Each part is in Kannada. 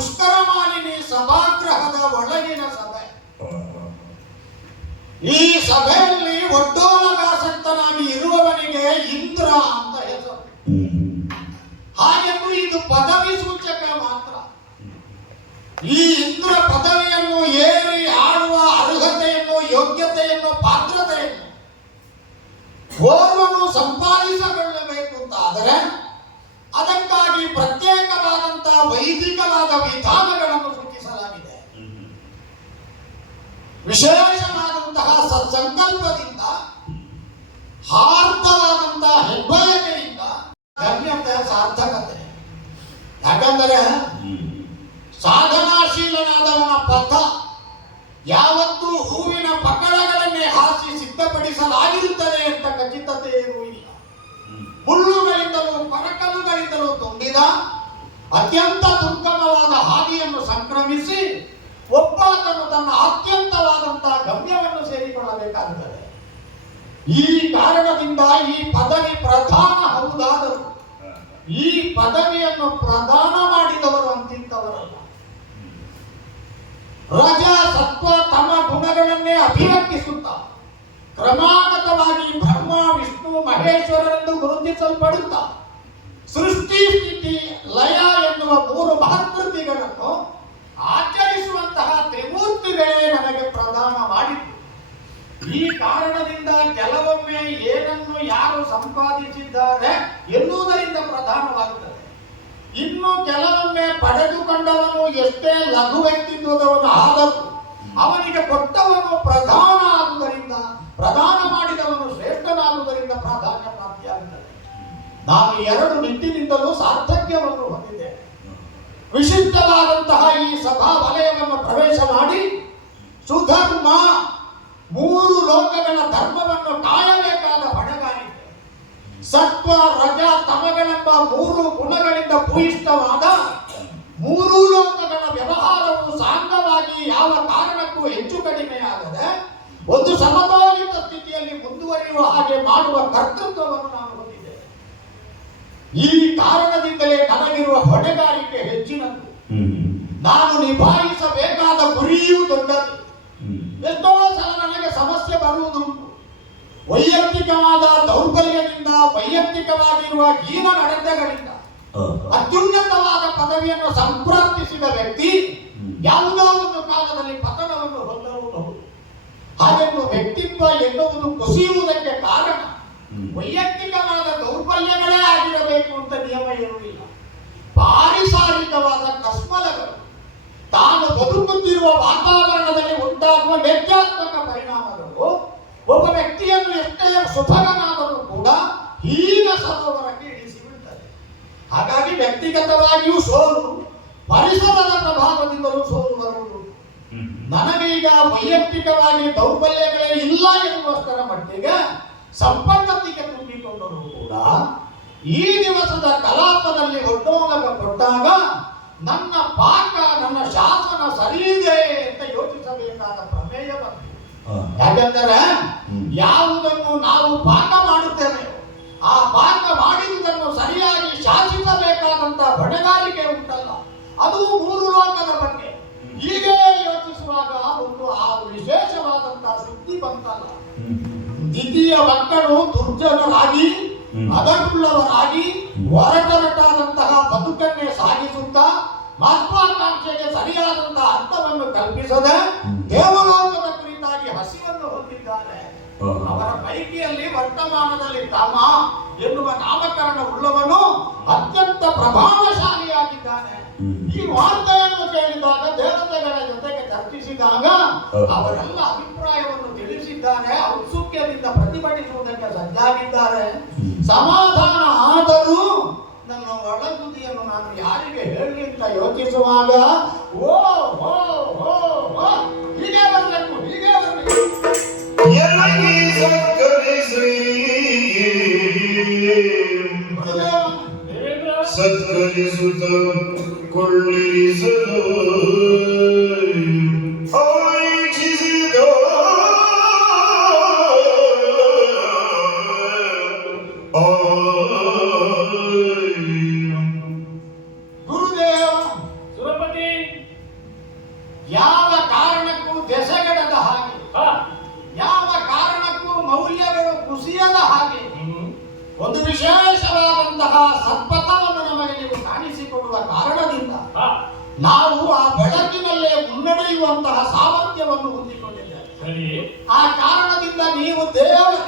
ಪುಷ್ಕರ ಮಾಲಿನಿ ಸಭಾಗೃಹದ ಒಳಗಿನ ಸಭೆ. ಈ ಸಭೆಯಲ್ಲಿ ಒಡ್ಡೋಲಗಾಸಕ್ತನಾಗಿ ಇರುವವನಿಗೆ ಇಂದ್ರ ಅಂತ ಹೆಸರು. ಹಾಗೆಂದು ಇದು ಪದವಿ ಸೂಚಕ ಮಾತ್ರ. ಈ ಇಂದ್ರ ಪದವಿಯನ್ನು ಏರಿ ಆಳುವ ಅರ್ಹತೆಯನ್ನು, ಯೋಗ್ಯತೆಯನ್ನು, ಪಾತ್ರತೆಯನ್ನು ಓರ್ವನು ಸಂಪಾದಿಸಿಕೊಳ್ಳಬೇಕು ಅಂತಾದರೆ ಅದಕ್ಕಾಗಿ ಪ್ರತ್ಯೇಕವಾದಂತಹ ವೈದಿಕವಾದ ವಿಧಾನಗಳನ್ನು ಸೂಚಿಸಲಾಗಿದೆ. ವಿಶೇಷವಾದಂತಹ ಸತ್ಸಂಕಲ್ಪದಿಂದ, ಹಾರ್ದವಾದಂತಹ ಹೆಬ್ಬಯಕೆಯಿಂದ ಧನ್ಯತೆ, ಸಾರ್ಥಕತೆ. ಯಾಕಂದರೆ ಸಾಧನಾಶೀಲನಾದವನ ಪಥ ಯಾವತ್ತೂ ಹೂವಿನ ಪಕಳಗಳನ್ನೇ ಹಾಸಿ ಸಿದ್ಧಪಡಿಸಲಾಗಿರುತ್ತದೆ ಅಂತ ಖಚಿತತೆ ಏನೂ ಇಲ್ಲ. ಮುಳ್ಳುಗಳಿಂದಲೂ ಕೊರಕಲುಗಳಿಂದಲೂ ತುಂಬಿದ ಅತ್ಯಂತ ದುರ್ಗಮವಾದ ಹಾದಿಯನ್ನು ಸಂಕ್ರಮಿಸಿ ಒಬ್ಬಾತನು ತನ್ನ ಅತ್ಯಂತವಾದಂತಹ ಗಮ್ಯವನ್ನು ಸೇರಿಕೊಳ್ಳಬೇಕಾಗುತ್ತದೆ. ಈ ಕಾರಣದಿಂದ ಈ ಪದವಿ ಪ್ರಧಾನ ಹೌದಾದರೂ ಈ ಪದವಿಯನ್ನು ಪ್ರದಾನ ಮಾಡಿದವರು ಅಂತಿಂತವರಲ್ಲ. ರಜ, ಸತ್ವ, ತಮ ಗುಣಗಳನ್ನೇ ಅಭಿವ್ಯಕ್ತಿಸುತ್ತಾ ಕ್ರಮಾಗತವಾಗಿ ಬ್ರಹ್ಮ, ವಿಷ್ಣು, ಮಹೇಶ್ವರರೆಂದು ಗುರುತಿಸಲ್ಪಡುತ್ತಾ ಸೃಷ್ಟಿ, ಸ್ಥಿತಿ, ಲಯ ಎನ್ನುವ ಮೂರು ಮಹತ್ಕೃತಿಗಳನ್ನು ಆಚರಿಸುವಂತಹ ತ್ರಿಮೂರ್ತಿಗಳೇ ನನಗೆ ಪ್ರದಾನ ಮಾಡಿತು. ಈ ಕಾರಣದಿಂದ ಕೆಲವೊಮ್ಮೆ ಏನನ್ನು ಯಾರು ಸಂಪಾದಿಸಿದ್ದಾರೆ ಎನ್ನುವುದರಿಂದ ಪ್ರಧಾನವಾಗುತ್ತದೆ. ಇನ್ನು ಕೆಲವೊಮ್ಮೆ ಪಡೆದುಕೊಂಡವನು ಎಷ್ಟೇ ಲಘು ವ್ಯಕ್ತಿತ್ವದವನು ಆದರೂ ಅವನಿಗೆ ಕೊಟ್ಟವನು ಪ್ರಧಾನ ಆಗುವುದರಿಂದ, ಪ್ರದಾನ ಮಾಡಿದವನು ಶ್ರೇಷ್ಠನಾಗುವುದರಿಂದ ಪ್ರಾಧಾನ್ಯ ಪ್ರಾಪ್ತಿಯಾಗುತ್ತದೆ. ನಾನು ಎರಡು ನಿಟ್ಟಿನಿಂದಲೂ ಸಾರ್ಥಕ್ಯವನ್ನು ಹೊಂದಿದ್ದೇನೆ. ವಿಶಿಷ್ಟವಾದಂತಹ ಈ ಸಭಾ ವಲಯವನ್ನು ಪ್ರವೇಶ ಮಾಡಿ ಸುಧರ್ಮ, ಮೂರು ಲೋಕಗಳ ಧರ್ಮವನ್ನು ಕಾಯಬೇಕಾದ ಹೊಣೆಗಾರಿಕೆ, ಸತ್ವ, ರಜ, ತಮಗಳೆಂಬ ಮೂರು ಗುಣಗಳಿಂದ ಭೂಯಿಷ್ಠವಾದ ಮೂರೂ ಲೋಕಗಳ ವ್ಯವಹಾರವು ಸಾಂಗವಾಗಿ ಯಾವ ಕಾರಣಕ್ಕೂ ಹೆಚ್ಚು ಕಡಿಮೆಯಾಗದೆ ಒಂದು ಸಮತೋಲಿತ ಸ್ಥಿತಿಯಲ್ಲಿ ಮುಂದುವರಿಯುವ ಹಾಗೆ ಮಾಡುವ ಕರ್ತೃತ್ವವನ್ನು ನಾನು ಹೊಂದಿದ್ದೇನೆ. ಈ ಕಾರಣದಿಂದಲೇ ನನಗಿರುವ ಹೊಣೆಗಾರಿಕೆ ಹೆಚ್ಚಿನದು. ನಾನು ನಿಭಾಯಿಸಬೇಕಾದ ಗುರಿಯೂ ದೊಡ್ಡದು. ಎಷ್ಟೋ ಸಲ ನನಗೆ ಸಮಸ್ಯೆ ಬರುವುದುಂಟು. ವೈಯಕ್ತಿಕವಾದ ದೌರ್ಬಲ್ಯದಿಂದ, ವೈಯಕ್ತಿಕವಾಗಿರುವ ಹೀನ ನಡತೆಗಳಿಂದ ಅತ್ಯುನ್ನತವಾದ ಪದವಿಯನ್ನು ಸಂಪ್ರಾಪ್ತಿಸಿದ ವ್ಯಕ್ತಿ ಯಾವುದೋ ಒಂದು ಕಾಲದಲ್ಲಿ ಪತನವನ್ನು ಹೊಂದಬಹುದು. ಹಾಗೆಂದು ವ್ಯಕ್ತಿತ್ವ ಎನ್ನುವುದು ಕುಸಿಯುವುದಕ್ಕೆ ಕಾರಣ ವೈಯಕ್ತಿಕವಾದ ದೌರ್ಬಲ್ಯಗಳೇ ಆಗಿರಬೇಕು ಅಂತ ನಿಯಮ ಇರುವುದಿಲ್ಲ. ಪಾರಿಸಾರಿಕವಾದ ಕಸ್ಮಲಗಳು, ತಾನು ಬದುಕುತ್ತಿರುವ ವಾತಾವರಣದಲ್ಲಿ ಉಂಟಾಗುವ ವ್ಯತ್ಯಾತ್ಮಕ ಪರಿಣಾಮಗಳು ಒಬ್ಬ ವ್ಯಕ್ತಿಯನ್ನು ಎಷ್ಟೇ ಸುಭಗನಾದರೂ ಕೂಡ ಹೀನ ಸರೋವರಕ್ಕೆ ಇಳಿಸಿಬಿಡುತ್ತದೆ. ಹಾಗಾಗಿ ವ್ಯಕ್ತಿಗತವಾಗಿಯೂ ಸೋಲು, ಪರಿಸರದ ಪ್ರಭಾವದಿಂದಲೂ ಸೋಲು ಬರುವುದು. ನನಗೀಗ ವೈಯಕ್ತಿಕವಾಗಿ ದೌರ್ಬಲ್ಯಗಳೇ ಇಲ್ಲ ಎನ್ನುವಷ್ಟರ ಮಟ್ಟಿಗೆ ಸಂಪನ್ನತಿಗೆ ತುಂಬಿಕೊಂಡರೂ ಕೂಡ ಈ ದಿವಸದ ಕಲಾಪದಲ್ಲಿ ಒಡ್ಡೋಲಗ ಕೊಟ್ಟಾಗ ನನ್ನ ಪಾಕ, ನನ್ನ ಶಾಸನ ಸರಿಯಿದೆ ಅಂತ ಯೋಚಿಸಬೇಕಾದ ಪ್ರಮೇಯ ಬಂತು. ಯಾಕೆಂದರೆ ಯಾವುದನ್ನು ನಾವು ಪಾಕ ಮಾಡುತ್ತೇವೆ ಆ ಪಾಕ ಮಾಡಿದುದನ್ನು ಸರಿಯಾಗಿ ಶಾಸಿಸಬೇಕಾದಂತಹ ಹೊಣೆಗಾರಿಕೆ ಉಂಟಲ್ಲ, ಅದು ಮೂರು ಲೋಕದ ಬಗ್ಗೆ. ಹೀಗೆ ಯೋಚಿಸುವಾಗ ಒಂದು ಆ ವಿಶೇಷವಾದಂತಹ ಸುದ್ದಿ ಬಂತಲ್ಲ. ದ್ವಿತೀಯ ಮಕ್ಕಳು ದುರ್ಜನರಾಗಿ, ಅದಗುಳ್ಳವರಾಗಿ ಹೊರಟರಟಾದಂತಹ ಬದುಕನ್ನೇ ಸಾಗಿಸುತ್ತಾ ಮಹತ್ವಾಕಾಂಕ್ಷೆಗೆ ಸರಿಯಾದಂತಹ ಅರ್ಥವನ್ನು ಕಲ್ಪಿಸದೆ ದೇವಲೋಕದ ಕುರಿತಾಗಿ ಹಸಿವನ್ನು ಹೊಂದಿದ್ದಾರೆ. ಅವರ ಪೈಕಿಯಲ್ಲಿ ವರ್ತಮಾನದಲ್ಲಿ ತಮ ಎನ್ನುವ ನಾಮಕರಣ ಉಳ್ಳವನು ಅತ್ಯಂತ ಪ್ರಭಾವಶಾಲಿಯಾಗಿದ್ದಾನೆ. ಈ ವಾರ್ತೆಯನ್ನು ಕೇಳಿದಾಗ ದೇವತೆಗಳ ಜೊತೆಗೆ ಚರ್ಚಿಸಿದಾಗ ಅವರೆಲ್ಲ ಅಭಿಪ್ರಾಯವನ್ನು ತಿಳಿಸಿದ್ದಾರೆ. ಔತ್ಸುಕ್ಯದಿಂದ ಪ್ರತಿಭಟಿಸುವುದಕ್ಕೆ ಸಜ್ಜಾಗಿದ್ದಾರೆ. ಸಮಾಧಾನ ಆದರೂ ನನ್ನ ಒಳಗುದಿಯನ್ನು ನಾನು ಯಾರಿಗೆ ಹೇಳಿ ಅಂತ ಯೋಚಿಸುವಾಗ ಓ ಓ ಓ ಹೀಗೆ ಬರಬೇಕು, ಹೀಗೆ ಬರಬೇಕು. ಸತ್ಕರಿಸುತ್ತ ಕೊಳ್ಳಿಸಲು ಗುರುದೇವ ಸುರಪತಿ ಮೌಲ್ಯಗಳು ಕುಸಿಯದ ಹಾಗೆ ಒಂದು ವಿಶೇಷವಾದಂತಹ ಸತ್ಪಥವನ್ನು ನಮಗೆ ನೀವು ಕಾಣಿಸಿಕೊಡುವ ಕಾರಣದಿಂದ ನಾವು ಆ ಬೆಳಕಿನಲ್ಲೇ ಮುನ್ನಡೆಯುವಂತಹ ಸಾಮರ್ಥ್ಯವನ್ನು ಹೊಂದಿಕೊಂಡಿದ್ದೇವೆ. ಆ ಕಾರಣದಿಂದ ನೀವು ದೇವರೇ,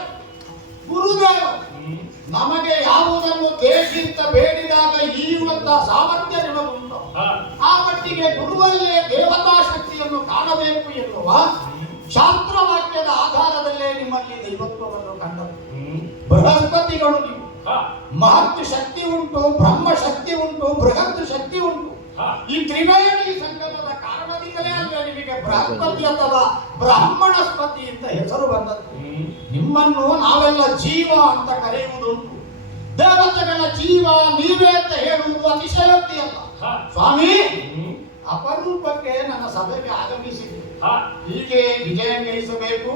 ಗುರುದೇವ, ನಮಗೆ ಯಾವುದನ್ನು ದೇಶಿಂತ ಬೇಡಿದಾಗ ಈಯುವಂತಹ ಸಾಮರ್ಥ್ಯ ನಿಮಗುಂಟು. ಆ ಮಟ್ಟಿಗೆ ಗುರುವಲ್ಲೇ ದೇವತಾ ಶಕ್ತಿಯನ್ನು ಕಾಣಬೇಕು ಎನ್ನುವ ಶಾಸ್ತ್ರವಾಕ್ಯದ ಆಧಾರದಲ್ಲೇ ನಿಮ್ಮಲ್ಲಿ ದೈವತ್ವವನ್ನು ಕಂಡರು. ಬೃಹಸ್ಪತಿಗಳು ನೀವು, ಮಹತ್ ಶಕ್ತಿ ಉಂಟು, ಬ್ರಹ್ಮ ಶಕ್ತಿ ಉಂಟು, ಬೃಹತ್ ಶಕ್ತಿ ಉಂಟು. ಈ ತ್ರಿವೇಣಿ ಸಂಗಮದ ಕಾರಣದಿಂದಲೇ ಅಲ್ವೇ ನಿಮಗೆ ಬೃಹಸ್ಪತಿ ಅಥವಾ ಬ್ರಾಹ್ಮಣಸ್ಪತಿ ಅಂತ ಹೆಸರು ಬಂದದ್ದು. ನಿಮ್ಮನ್ನು ನಾವೆಲ್ಲ ಜೀವ ಅಂತ ಕರೆಯುವುದುಂಟು. ದೇವತೆಗಳ ಜೀವ ನೀವೇ ಅಂತ ಹೇಳುವುದು ಅತಿಶಯೋಕ್ತಿ ಅಲ್ಲ ಸ್ವಾಮಿ. ಅಪರೂಪಕ್ಕೆ ನನ್ನ ಸಭೆಗೆ ಆಗಮಿಸಿದೆ. ಹೀಗೆ ವಿಜಯಂಗೈಸಬೇಕು.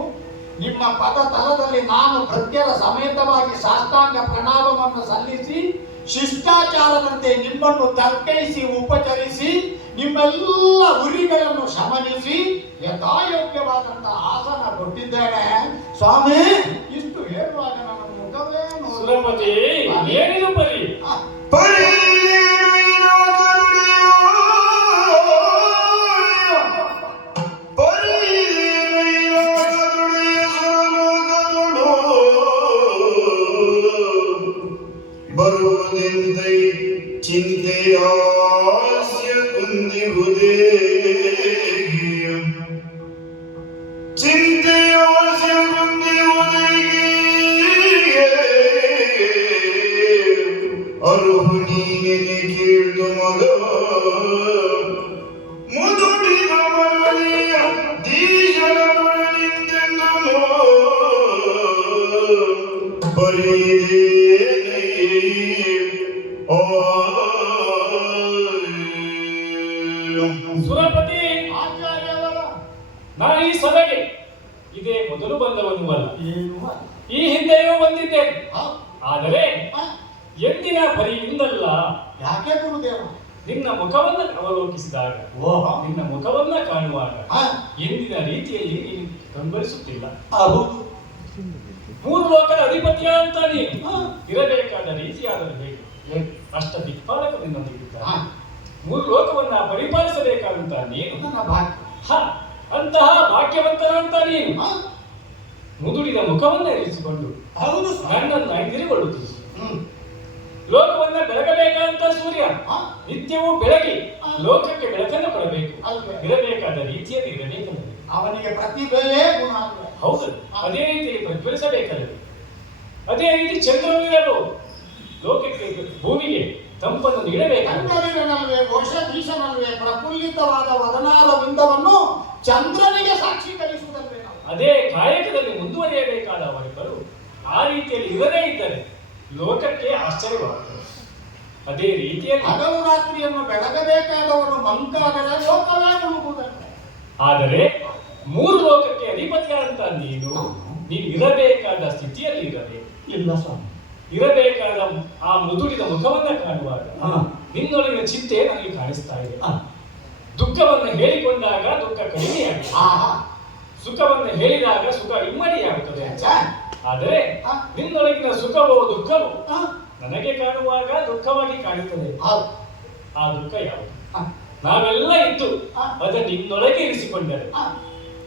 ನಿಮ್ಮ ಪದ ತಲದಲ್ಲಿ ನಾನು ಭೃತ್ಯರ ಸಮೇತವಾಗಿ ಸಾಷ್ಟಾಂಗ ಪ್ರಣಾಮವನ್ನು ಸಲ್ಲಿಸಿ ಶಿಷ್ಟಾಚಾರದಂತೆ ನಿಮ್ಮನ್ನು ತರ್ಕೈಸಿ ಉಪಚರಿಸಿ ನಿಮ್ಮೆಲ್ಲ ಉರಿಗಳನ್ನು ಶಮನಿಸಿ ಯಥಾಯೋಗ್ಯವಾದಂತಹ ಆಸನ ಕೊಟ್ಟಿದ್ದೇನೆ ಸ್ವಾಮಿ. ಇಷ್ಟು ಹೇಳುವಾಗ ನನ್ನ ಮುಖವೇ ಸುರಪತಿ ಏನಿದು ಬರಿ ಬರುವುದೆಂದೈ ಚಿಂತೆಯಾಸ್ಯ ಕುಂದಿರುವುದೇ ಚಿಂತೆಯಾಸ್ಯ ಕುಂದಿರುವುದೇ ಅರುಹು ನೀನೆ ಕೇಳು ಮಗ ಮುದುಡಿದ ಮರಳಿಯ ದೀಶನ ಮರಳಿಂದೆಂದನು ಬರೀದೇ ಸುರಪತಿ ಆಚಾರ್ಯವರ ನಾನು ಈ ಸಭೆಗೆ ಇದೇ ಮೊದಲು ಬಂದವನು ಅಲ್ಲ, ಈ ಹಿಂದೆಯೂ ಬಂದಿದ್ದೇನೆ. ಆದರೆ ಎಂದಿನ ಪರಿಯಿಂದಲ್ಲ. ಯಾಕೆ ಗುರುದೇವ? ನಿನ್ನ ಮುಖವನ್ನ ಅವಲೋಕಿಸಿದಾಗ, ನಿನ್ನ ಮುಖವನ್ನ ಕಾಣುವಾಗ ಎಂದಿನ ರೀತಿಯಲ್ಲಿ ನೀನು ಕಂಬರಿಸುತ್ತಿಲ್ಲ. ಮೂರು ಲೋಕದ ಅಧಿಪತಿಯ ಅಂತ ನೀನು ಇರಬೇಕಾದ ರೀತಿಯಾದರೂ ಹೇಗೆ? ಅಷ್ಟ ದಿಕ್ಪಾಲಕ ನಿನ್ನೊಂದಿಗಿದ್ದಾರೆ. ಮೂರು ಲೋಕವನ್ನ ಪರಿಪಾಲಿಸಬೇಕಾದಂತ ನೀನು ಅಂತಹ ಭಾಗ್ಯವಂತನಂತ ನೀನು ಮುದುಡಿದ ಮುಖವನ್ನ ಇರಿಸಿಕೊಂಡು ನನ್ನನ್ನ ತಿರುಗೊಳ್ಳುತ್ತೀರಿ. ಲೋಕವನ್ನ ಬೆಳಗಬೇಕಾದಂತ ಸೂರ್ಯ ನಿತ್ಯವೂ ಬೆಳಗಿ ಲೋಕಕ್ಕೆ ಬೆಳಕನ್ನು ಕೊಡಬೇಕು. ಇರಬೇಕಾದ ರೀತಿಯಲ್ಲಿ ಇರಬೇಕಲ್ಲ. ಅವನಿಗೆ ಪ್ರತಿಭೆಯೇ ಗುಣ. ಹೌದು, ಅದೇ ರೀತಿಯಲ್ಲಿ ಪ್ರಜ್ವಲಿಸಬೇಕಲ್ಲ. ಅದೇ ರೀತಿ ಚಂದ್ರನು ಲೋಕಕ್ಕೆ, ಭೂಮಿಗೆ ತಂಪನ್ನು ನೀಡಬೇಕಾಗುತ್ತದೆ. ಔಷಧೀಶನಲ್ವೇ ಪ್ರಫುಲ್ಲಿತವಾದ ವದನಾರವಿಂದವನ್ನು ಚಂದ್ರನಿಗೆ ಸಾಕ್ಷೀಕರಿಸುವುದಲ್ವೇ? ಅದೇ ಕಾಯಕದಲ್ಲಿ ಮುಂದುವರಿಯಬೇಕಾದ ಅವರಿಬ್ಬರು ಆ ರೀತಿಯಲ್ಲಿ ಇರದೇ ಇದ್ದರೆ ಲೋಕಕ್ಕೆ ಆಶ್ಚರ್ಯವಾಗುತ್ತದೆ. ಅದೇ ರೀತಿಯಲ್ಲಿ ಹಗಲು ರಾತ್ರಿಯನ್ನು ಬೆಳಗಬೇಕಾದವರು ಮಂಕಾದರೆ ಲೋಕವೇ ಮುಳುಗುವುದಲ್ಲ. ಆದರೆ ಮೂರು ಲೋಕಕ್ಕೆ ಅಧಿಪತಿಯಾದಂತ ನೀನು ಇರಬೇಕಾದ ಸ್ಥಿತಿಯಲ್ಲಿ ಇರಬೇಕು. ಇಲ್ಲ ಸ್ವಾಮಿ, ಇರಬೇಕಾದ ಆ ಮುದುಡಿದ ಮುಖವನ್ನ ಕಾಣುವಾಗ ನಿನ್ನೊಳಗಿನ ಚಿಂತೆ ನನಗೆ ಕಾಣಿಸ್ತಾ ಇದೆ. ದುಃಖವನ್ನು ಹೇಳಿಕೊಂಡಾಗ ದುಃಖ ಕಡಿಮೆಯಾಗುತ್ತದೆ, ಸುಖವನ್ನು ಹೇಳಿದಾಗ ಸುಖ ಇಮ್ಮಡಿಯಾಗುತ್ತದೆ. ಆದರೆ ನಿನ್ನೊಳಗಿನ ಸುಖವೋ ದುಃಖವೋ ನನಗೆ ಕಾಣುವಾಗ ದುಃಖವಾಗಿ ಕಾಣುತ್ತದೆ. ಆ ದುಃಖ ಯಾವುದು? ನಾವೆಲ್ಲ ಇದ್ದು ಅದನ್ನು ನಿನ್ನೊಳಗೆ ಇರಿಸಿಕೊಂಡರೆ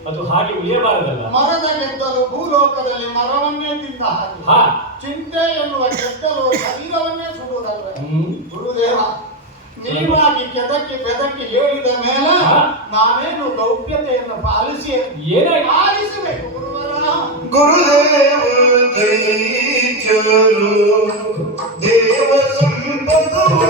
ಅದು ಹಾಗೆ ಉಳಿಯಬಾರದಲ್ಲ. ಮರದ ಗೆದ್ದಲು ಭೂಲೋಕದಲ್ಲಿ ಮರವನ್ನೇ ತಿಂದ ಹಾಗೆ ಚಿಂತೆ ಎನ್ನುವ ಗೆದ್ದಲು ಶರೀರವನ್ನೇ ಸುಡುವುದಲ್ಲ. ಗುರುದೇವ, ನೀವಾಗಿ ಕೆದಕಿ ಬೆದಕಿ ಹೇಳಿದ ಮೇಲೆ ನಾವೇನು ಗೌಪ್ಯತೆಯನ್ನು ಪಾಲಿಸಿ ಆಲಿಸಬೇಕು. ಗುರುದೇವ ದೈತ್ಯರು ದೇವ ಸಂಪದವು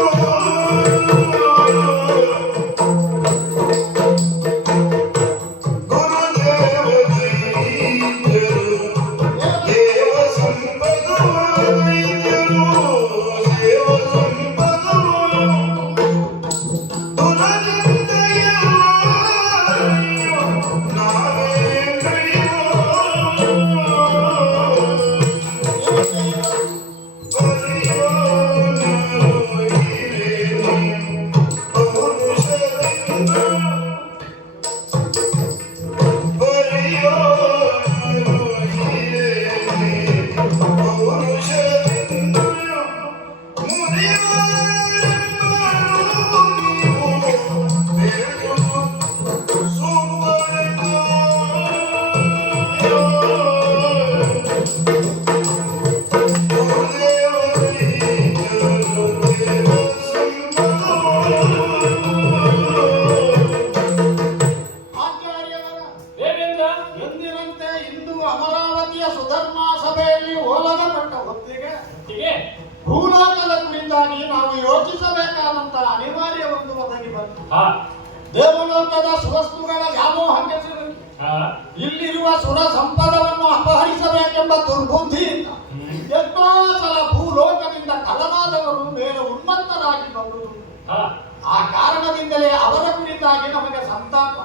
ಲೋಕದಲ್ಲಿ ಓಲಗಪಟ್ಟ ಹೊತ್ತಿಗೆ ಒಟ್ಟಿಗೆ ಭೂಲೋಕದ ಕುರಿತಾಗಿ ನಾವು ಯೋಚಿಸಬೇಕಾದಂತ ಅನಿವಾರ್ಯ ಒಂದು ಒದಗಿ ಬಂತು. ಹಾ ದೇವಲೋಕದ ಸುವಸ್ತುಗಳ ವ್ಯಾಮೋಹಕ್ಕೆ ಸಿಲುಕಿ ಹಾ ಇಲ್ಲಿರುವ ಸುರ ಸಂಪದವನ್ನು ಅಪಹರಿಸಬೇಕೆಂಬ ದುರ್ಬುದ್ಧಿಯಿಂದ ಎಷ್ಟೋ ಸಲ ಭೂಲೋಕದಿಂದ ಕಲನಾದವರು ಮೇಲೆ ಉನ್ಮತ್ತರಾಗಿ ಬಂದುದು. ಹಾ ಆ ಕಾರಣದಿಂದಲೇ ಅವರ ಕುರಿತಾಗಿ ನಮಗೆ ಸಂತಾಪ.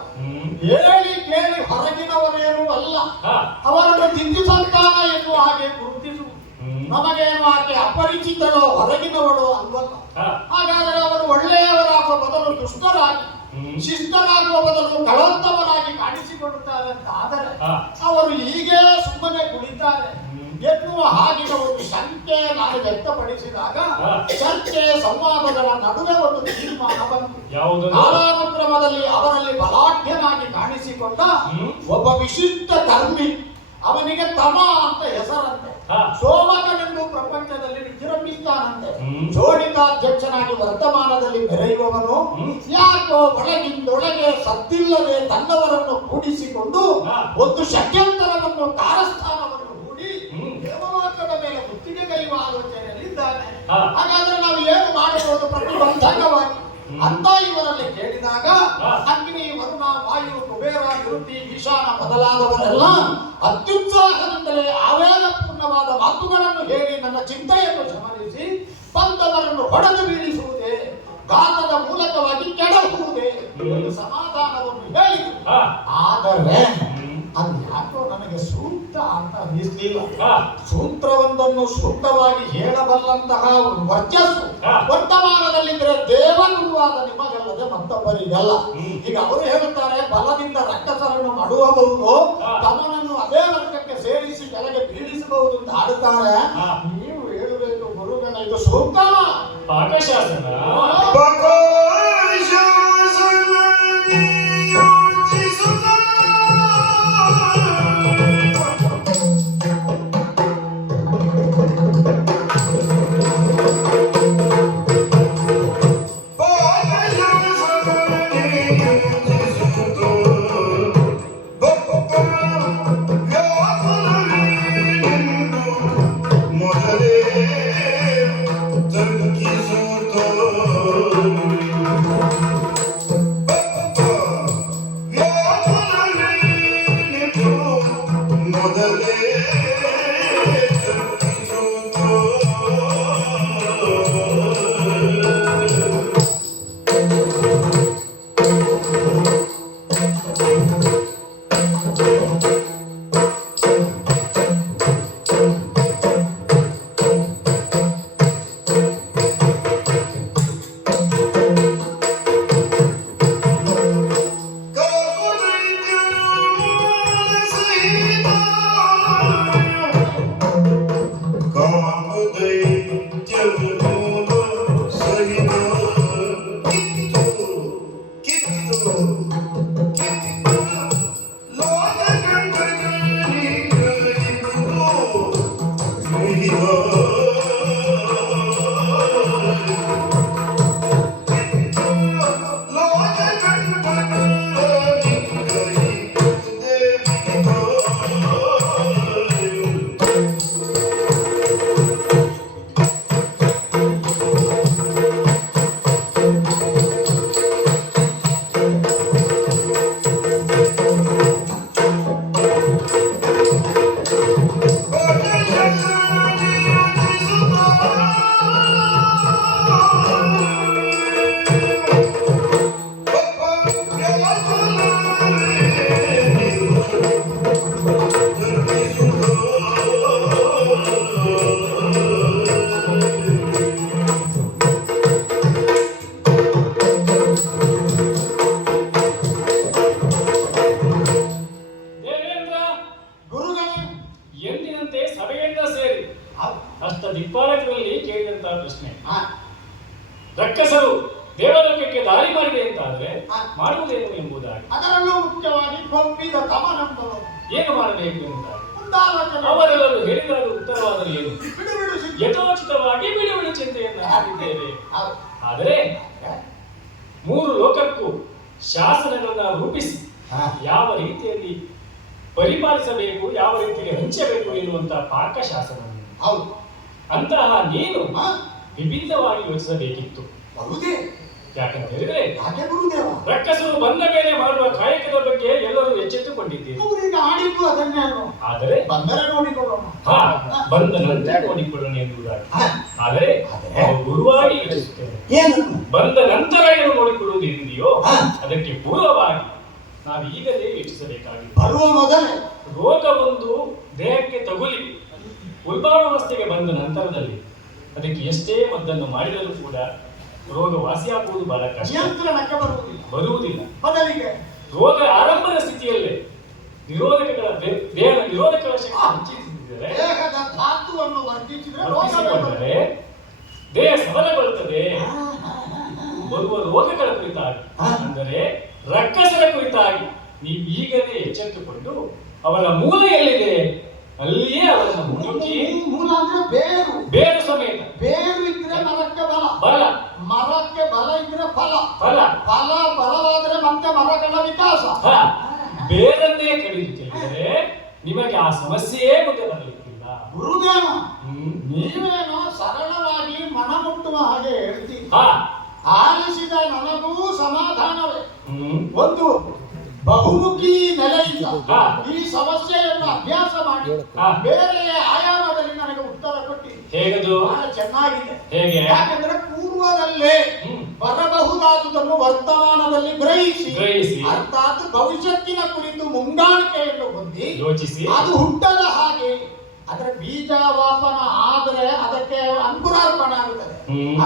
ಹೇಳಿ ಕೇಳಿ ಹೊರಗಿನವರೇನೂ ಅಲ್ಲ, ಹಾ ಅವರನ್ನು ತಿಂದಿ ಸಂತಾನ ಎನ್ನುವ ಹಾಗೆ ಗುರುತಿಸು. ನಮಗೇನು ಆಕೆ ಅಪರಿಚಿತರೋ ಹೊರಗಿನವಳು ಅಲ್ವಲ್ಲ. ಹಾಗಾದರೆ ಅವರು ಒಳ್ಳೆಯವರಾಗುವ ಬದಲು ದುಷ್ಟರಾಗಿ, ಶಿಷ್ಟರಾಗುವ ಬದಲು ಕಳಂತವರಾಗಿ ಕಾಣಿಸಿಕೊಳ್ಳುತ್ತಾರೆ ಅಂತ ಆದರೆ ಅವರು ಹೀಗೆ ಸುಮ್ಮನೆ ಕುಳಿತಾರೆ ಎನ್ನುವ ಹಾಗಿನ ಒಂದು ಶಂಕೆ ನಾನು ವ್ಯಕ್ತಪಡಿಸಿದಾಗ ಚರ್ಚೆ ಸಂವಾದಗಳ ನಡುವೆ ಒಂದು ತೀರ್ಮಾನ ಬಂತು. ಕಾಲಾನುಕ್ರಮದಲ್ಲಿ ಅವರಲ್ಲಿ ಬಲಾಢ್ಯನಾಗಿ ಕಾಣಿಸಿಕೊಂಡ ಒಬ್ಬ ವಿಶಿಷ್ಟ ಕರ್ಮಿ, ಅವನಿಗೆ ತಮ ಅಂತ ಹೆಸರಂತೆ, ಸೋಮಕನೆಂದು ಪ್ರಪಂಚದಲ್ಲಿ ವಿಜೃಂಭಿಸ್ತಾನಂತೆ. ಜೋಡಿತಾಧ್ಯಕ್ಷನಾಗಿ ವರ್ತಮಾನದಲ್ಲಿ ಮೆರೆಯುವವನು ಯಾಕೋ ಒಳಗಿಂದೊಳಗೆ ಸದ್ದಿಲ್ಲದೆ ತನ್ನವರನ್ನು ಕೂಡಿಸಿಕೊಂಡು ಒಂದು ಷಡ್ಯಂತರವನ್ನು ಕಾರಸ್ಥಾನವನ್ನು ಹೂಡಿ ದೇವಲೋಕದ ಮೇಲೆ ಮುತ್ತಿಗೆಗೈಯುವ ಆಲೋಚನೆಯಲ್ಲಿದ್ದಾನೆ. ಹಾಗಾದ್ರೆ ನಾವು ಏನು ಮಾಡಬಹುದು ಪ್ರತಿಬಂಧಕವಾಗಿ ಅಂತ ಇವರಲ್ಲಿ ಕೇಳಿದಾಗ ಅಗ್ನಿ, ವರುಣ, ವಾಯು, ಕುಬೇರ, ನಿರುತಿ, ಈಶಾನ ಮೊದಲಾದವರೆಲ್ಲ ಅತ್ಯುತ್ಸಾಹದಿಂದಲೇ ಆವೇಗಪೂರ್ಣವಾದ ಮಾತುಗಳನ್ನು ಹೇಳಿ ನನ್ನ ಚಿಂತೆಯನ್ನು ಶಮನಿಸಿ ಬಂದವರನ್ನು ಹೊಡೆದು ಬೀಳಿಸುವುದೇ, ಘಾತದ ಮೂಲಕವಾಗಿ ಕೆಡಹುವುದೇ ಎಂದು ಸಮಾಧಾನವನ್ನು ಹೇಳಿದರು. ಆದರೆ ಅದು ಯಾಕೋ ನನಗೆ ಸೂಕ್ತ ಅಂತ ಅನ್ನಿಸ್ಲಿಲ್ಲ. ಸೂತ್ರವೊಂದನ್ನು ಸೂಕ್ತವಾಗಿ ಹೇಳಬಲ್ಲಂತಹ ವರ್ಚಸ್ಸು ವರ್ತಮಾನದಲ್ಲಿದ್ದರೆ ದೇವಗುರುವಾದ ನಿಮಗಲ್ಲದೆ ಮತ್ತೊಬ್ಬರಿಗಲ್ಲ. ಈಗ ಅವರು ಹೇಳುತ್ತಾರೆ, ಬಲದಿಂದ ರಕ್ಕಸರನ್ನು ಮಾಡುವಬಹುದು, ತಮ್ಮನನ್ನು ಅದೇ ವರ್ಗಕ್ಕೆ ಸೇರಿಸಿ ಕೆಳಗೆ ಬೀಳಿಸಬಹುದು ಅಂತ ಆಡುತ್ತಾರೆ. ನೀವು ಹೇಳಬೇಕು ಗುರುಗಳ, ಇದು ಸೂಕ್ತ ಪಾಕಶಾಸನ ದಿಕ್ಪಾಲಕರಲ್ಲಿ ಕೇಳಿದಂತಹ ಪ್ರಶ್ನೆ, ರಕ್ಕಸರು ದೇವಲೋಕಕ್ಕೆ ದಾರಿ ಮಾಡಿದೆ ಅಂತಾದ್ರೆ ಮಾಡುವುದೇನು ಎಂಬುದಾಗಿ, ಅದರಲ್ಲೂ ಮುಖ್ಯವಾಗಿ ಕೊಪ್ಪಿದ ತಮನಂಬರು ಏನು ಮಾಡಬೇಕು ಎಂಬುದಾಗಿ ಅವರೆಲ್ಲರೂ ಹೇಳಿದಾಗ ಉತ್ತರವಾದರೆ ಏನು? ಯಥೋಚಿತವಾಗಿ ಬಿಡುಬಿಡು ಚಿಂತೆಯನ್ನು ಹಾಕಿದ್ದೇವೆ. ಆದರೆ 3 ಲೋಕಕ್ಕೂ ಶಾಸನಗಳನ್ನ ರೂಪಿಸಿ ಯಾವ ರೀತಿಯಲ್ಲಿ ಪರಿಪಾಲಿಸಬೇಕು, ಯಾವ ರೀತಿಯಲ್ಲಿ ಹಂಚಬೇಕು ಎನ್ನುವಂತ ಪಾಕಶಾಸನ. ಹೌದು. ಅಂತಹ ನೀನು ಹಾ? ವಿಭಿನ್ನವಾಗಿ ಯೋಚಿಸಬೇಕಿತ್ತು. ಹೌದೇ? ಯಾಕಂತ ಹೇಳಿದ್ರೆ ಯಾಕೆ ಗುರುದೇವ? ರಕ್ಕಸರು ಬಂದ ಮೇಲೆ ಮಾಡುವ ಕಾಯಕದ ಬಗ್ಗೆ ಎಲ್ಲರೂ ಎಚ್ಚೆತ್ತುಕೊಂಡಿದ್ದೀರಿ. ಅವರಿಗೆ ಆಡಿದ್ದು ಅದನ್ನೇ ಅಲ್ವ? ಆದರೆ ಬಂದರೆ ನೋಡಿಕೊಳ್ಳೋಣ. ಹಾ, ಬಂದ ನಂತರ ನೋಡಿಕೊಳ್ಳೋಣ ಎಂಬುದಾಗಿ. ಹಾ? ಆದರೆ ಅದು ಗುರುವಾಗಿ ಯೋಚಿಸುತ್ತೇನೆ. ಏನು? ಬಂದ ನಂತರ ಏನು ನೋಡಿಕೊಳ್ಳುವುದು ಎಂದಿಯೋ ಹಾ. ಅದಕ್ಕೆ ಪೂರ್ವವಾಗಿ ನಾವು ಈಗಲೇ ಯೋಚಿಸಬೇಕಾಗಿದೆ. ಬರುವ ಮೊದಲೇ ರೋಗವೊಂದು ದೇಹಕ್ಕೆ ತಗುಲಿ ಉಲ್ಬಣಾವಸ್ಥೆಗೆ ಬಂದ ನಂತರದಲ್ಲಿ ಅದಕ್ಕೆ ಎಷ್ಟೇ ಮದ್ದನ್ನು ಮಾಡಿದರೂ ಕೂಡ ರೋಗ ವಾಸಿಯಾಗುವುದು ಬಹಳ ಕಷ್ಟ. ನಿಯಂತ್ರಣಕ್ಕೆ ಬರುವುದಿಲ್ಲ. ಬದಲಿಗೆ ರೋಗ ಆರಂಭದ ಸ್ಥಿತಿಯಲ್ಲೇ ನಿರೋಧಕಗಳ ದೇಹದ ನಿರೋಧಕಗಳ ಶಕ್ತಿ ಹೆಚ್ಚಿಸಿದರೆ ದೇಹದ ಧಾತುವನ್ನು ವರ್ಧಿಸಿದ್ರೆ ರೋಗ ವರ್ಧಿಸಿಕೊಂಡರೆ ದೇಹ ಸಬಲಗೊಳ್ಳುತ್ತದೆ. ಬರುವ ರೋಗಗಳ ಕುರಿತಾಗಿ ಅಂದರೆ ರಕ್ಕಸರ ಕುರಿತಾಗಿ ನೀವು ಈಗಲೇ ಎಚ್ಚೆತ್ತುಕೊಂಡು ಅವರ ಮೂಲ ಎಲ್ಲಿದೆ ಅಲ್ಲಿಯೇ ಅವರನ್ನು ಹುಡುಕಿ ಮೂಲ ಅಂದ್ರೆ ಬೇರು. ಬೇರು ಸಮೇತ. ಬೇರು ಇದ್ರೆ ಮರಕ್ಕೆ ಬಲ. ಬಲ. ಮರಕ್ಕೆ ಬಲ ಇದ್ರೆ ಫಲ. ಫಲ. ಫಲ ಬಲವಾದ್ರೆ ಮತ್ತೆ ಮರಗಳ ವಿಕಾಸ. ಬೇರನ್ನೇ ಕಡಿದು ಕೇಳಿದರೆ ನಿಮಗೆ ಆ ಸಮಸ್ಯೆಯೇ ಮುಂದೆ ಬರಲಿಕ್ಕಿಲ್ಲ. ಗುರುದೇವ, ನೀವೇನೋ ಸರಳವಾಗಿ ಮನ ಮುಟ್ಟುವ ಹಾಗೆ ಹೇಳ್ತೀರಿ. ಆಲಿಸಿದ ನನಗೂ ಸಮಾಧಾನವೇ. ಒಂದು ಬಹುಮುಖಿ ನೆಲೆಯಿಂದ ಈ ಸಮಸ್ಯೆಯನ್ನು ಅಭ್ಯಾಸ ಮಾಡಿ ಬೇರೆ ಆಯಾಮದಲ್ಲಿ ನನಗೆ ಉತ್ತರ ಕೊಟ್ಟಿದೆ. ಹೇಗದು? ಬಹಳ ಚೆನ್ನಾಗಿದೆ. ಹೇಗೆ? ಯಾಕಂದ್ರೆ ಪೂರ್ವದಲ್ಲೇ ಬರಬಹುದಾದುದನ್ನು ವರ್ತಮಾನದಲ್ಲಿ ಗ್ರಹಿಸಿ ಅರ್ಥಾತ್ ಭವಿಷ್ಯತ್ತಿನ ಕುರಿತು ಮುಂಗಾಣಿಕೆಯನ್ನು ಹೊಂದಿ ಯೋಚಿಸಿ ಅದು ಹುಟ್ಟದ ಹಾಗೆ ಅದರ ಬೀಜವಾಪನ ಆದ್ರೆ ಅದಕ್ಕೆ ಅಂಕುರಾರ್ಪಣ ಆಗುತ್ತದೆ.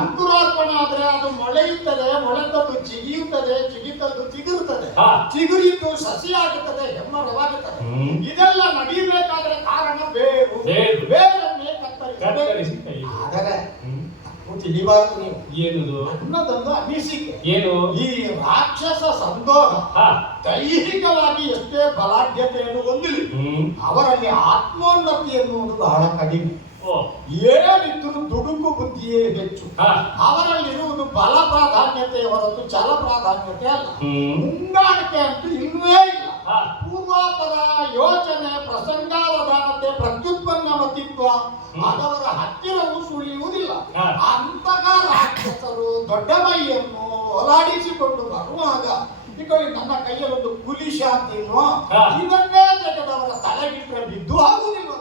ಅಂಕುರಾರ್ಪಣ ಆದ್ರೆ ಅದು ಮೊಳೆಯುತ್ತದೆ, ಮೊಳೆತದ್ದು ಚಿಗಿಯುತ್ತದೆ, ಚಿಗಿತದ್ದು ಚಿಗುರುತ್ತದೆ, ಚಿಗುರಿದ್ದು ಸಸಿಯಾಗುತ್ತದೆ, ಹೆಮ್ಮರವಾಗುತ್ತದೆ. ಇದೆಲ್ಲ ನಡೀಬೇಕಾದ್ರೆ ಕಾರಣ ಬೇರು. ಬೇರನ್ನೇ ಕತ್ತರಿಸಿ. ಆದರೆ ತಿಳಿಬಾರದು ನೀವು. ಏನದು? ಅನ್ನೋದೊಂದು ಅನಿಸಿಕೆ. ಏನು? ಈ ರಾಕ್ಷಸ ಸಂದೋಹ ದೈಹಿಕವಾಗಿ ಎಷ್ಟೇ ಬಲಾಢ್ಯತೆಯನ್ನು ಹೊಂದಿಲಿ ಅವರಲ್ಲಿ ಆತ್ಮೋನ್ನತಿ ಎನ್ನುವುದು ಬಹಳ ಕಡಿಮೆ. ಏನಿದ್ದರೂ ದುಡುಕು ಬುದ್ಧಿಯೇ ಹೆಚ್ಚು. ಅವರಲ್ಲಿರುವುದು ಬಲ ಪ್ರಾಧಾನ್ಯತೆ ಹೊರತು ಛಲ ಪ್ರಾಧಾನ್ಯತೆ ಅಲ್ಲ. ಮುಂಗಾಣಿಕೆ ಅಂತೂ ಇಲ್ಲವೇ ಇಲ್ಲ. ಪೂರ್ವಾಪರ ಯೋಚನೆ, ಪ್ರಸಂಗಾವಧಾನತೆ, ಪ್ರತ್ಯುತ್ಪನ್ನಮತಿತ್ವ ಅದವರ ಹತ್ತಿರವೂ ಸುಳಿಯುವುದಿಲ್ಲ. ಅಂತಹ ರಾಕ್ಷಸರು ದೊಡ್ಡ ಮೈಯನ್ನು ಓಲಾಡಿಸಿಕೊಂಡು ಬರುವಾಗ ಇಕೊಳ್ಳಿ, ನನ್ನ ಕೈಯಲ್ಲೊಂದು ಕುಲಿಶ ಅಂತ ಇಲ್ವಾ, ಇದನ್ನೇ ತೆಗೆದವರ ತಲೆಗಿಟ್ಟರೆ ಬಿದ್ದು ಆಗುವುದಿಲ್ಲ.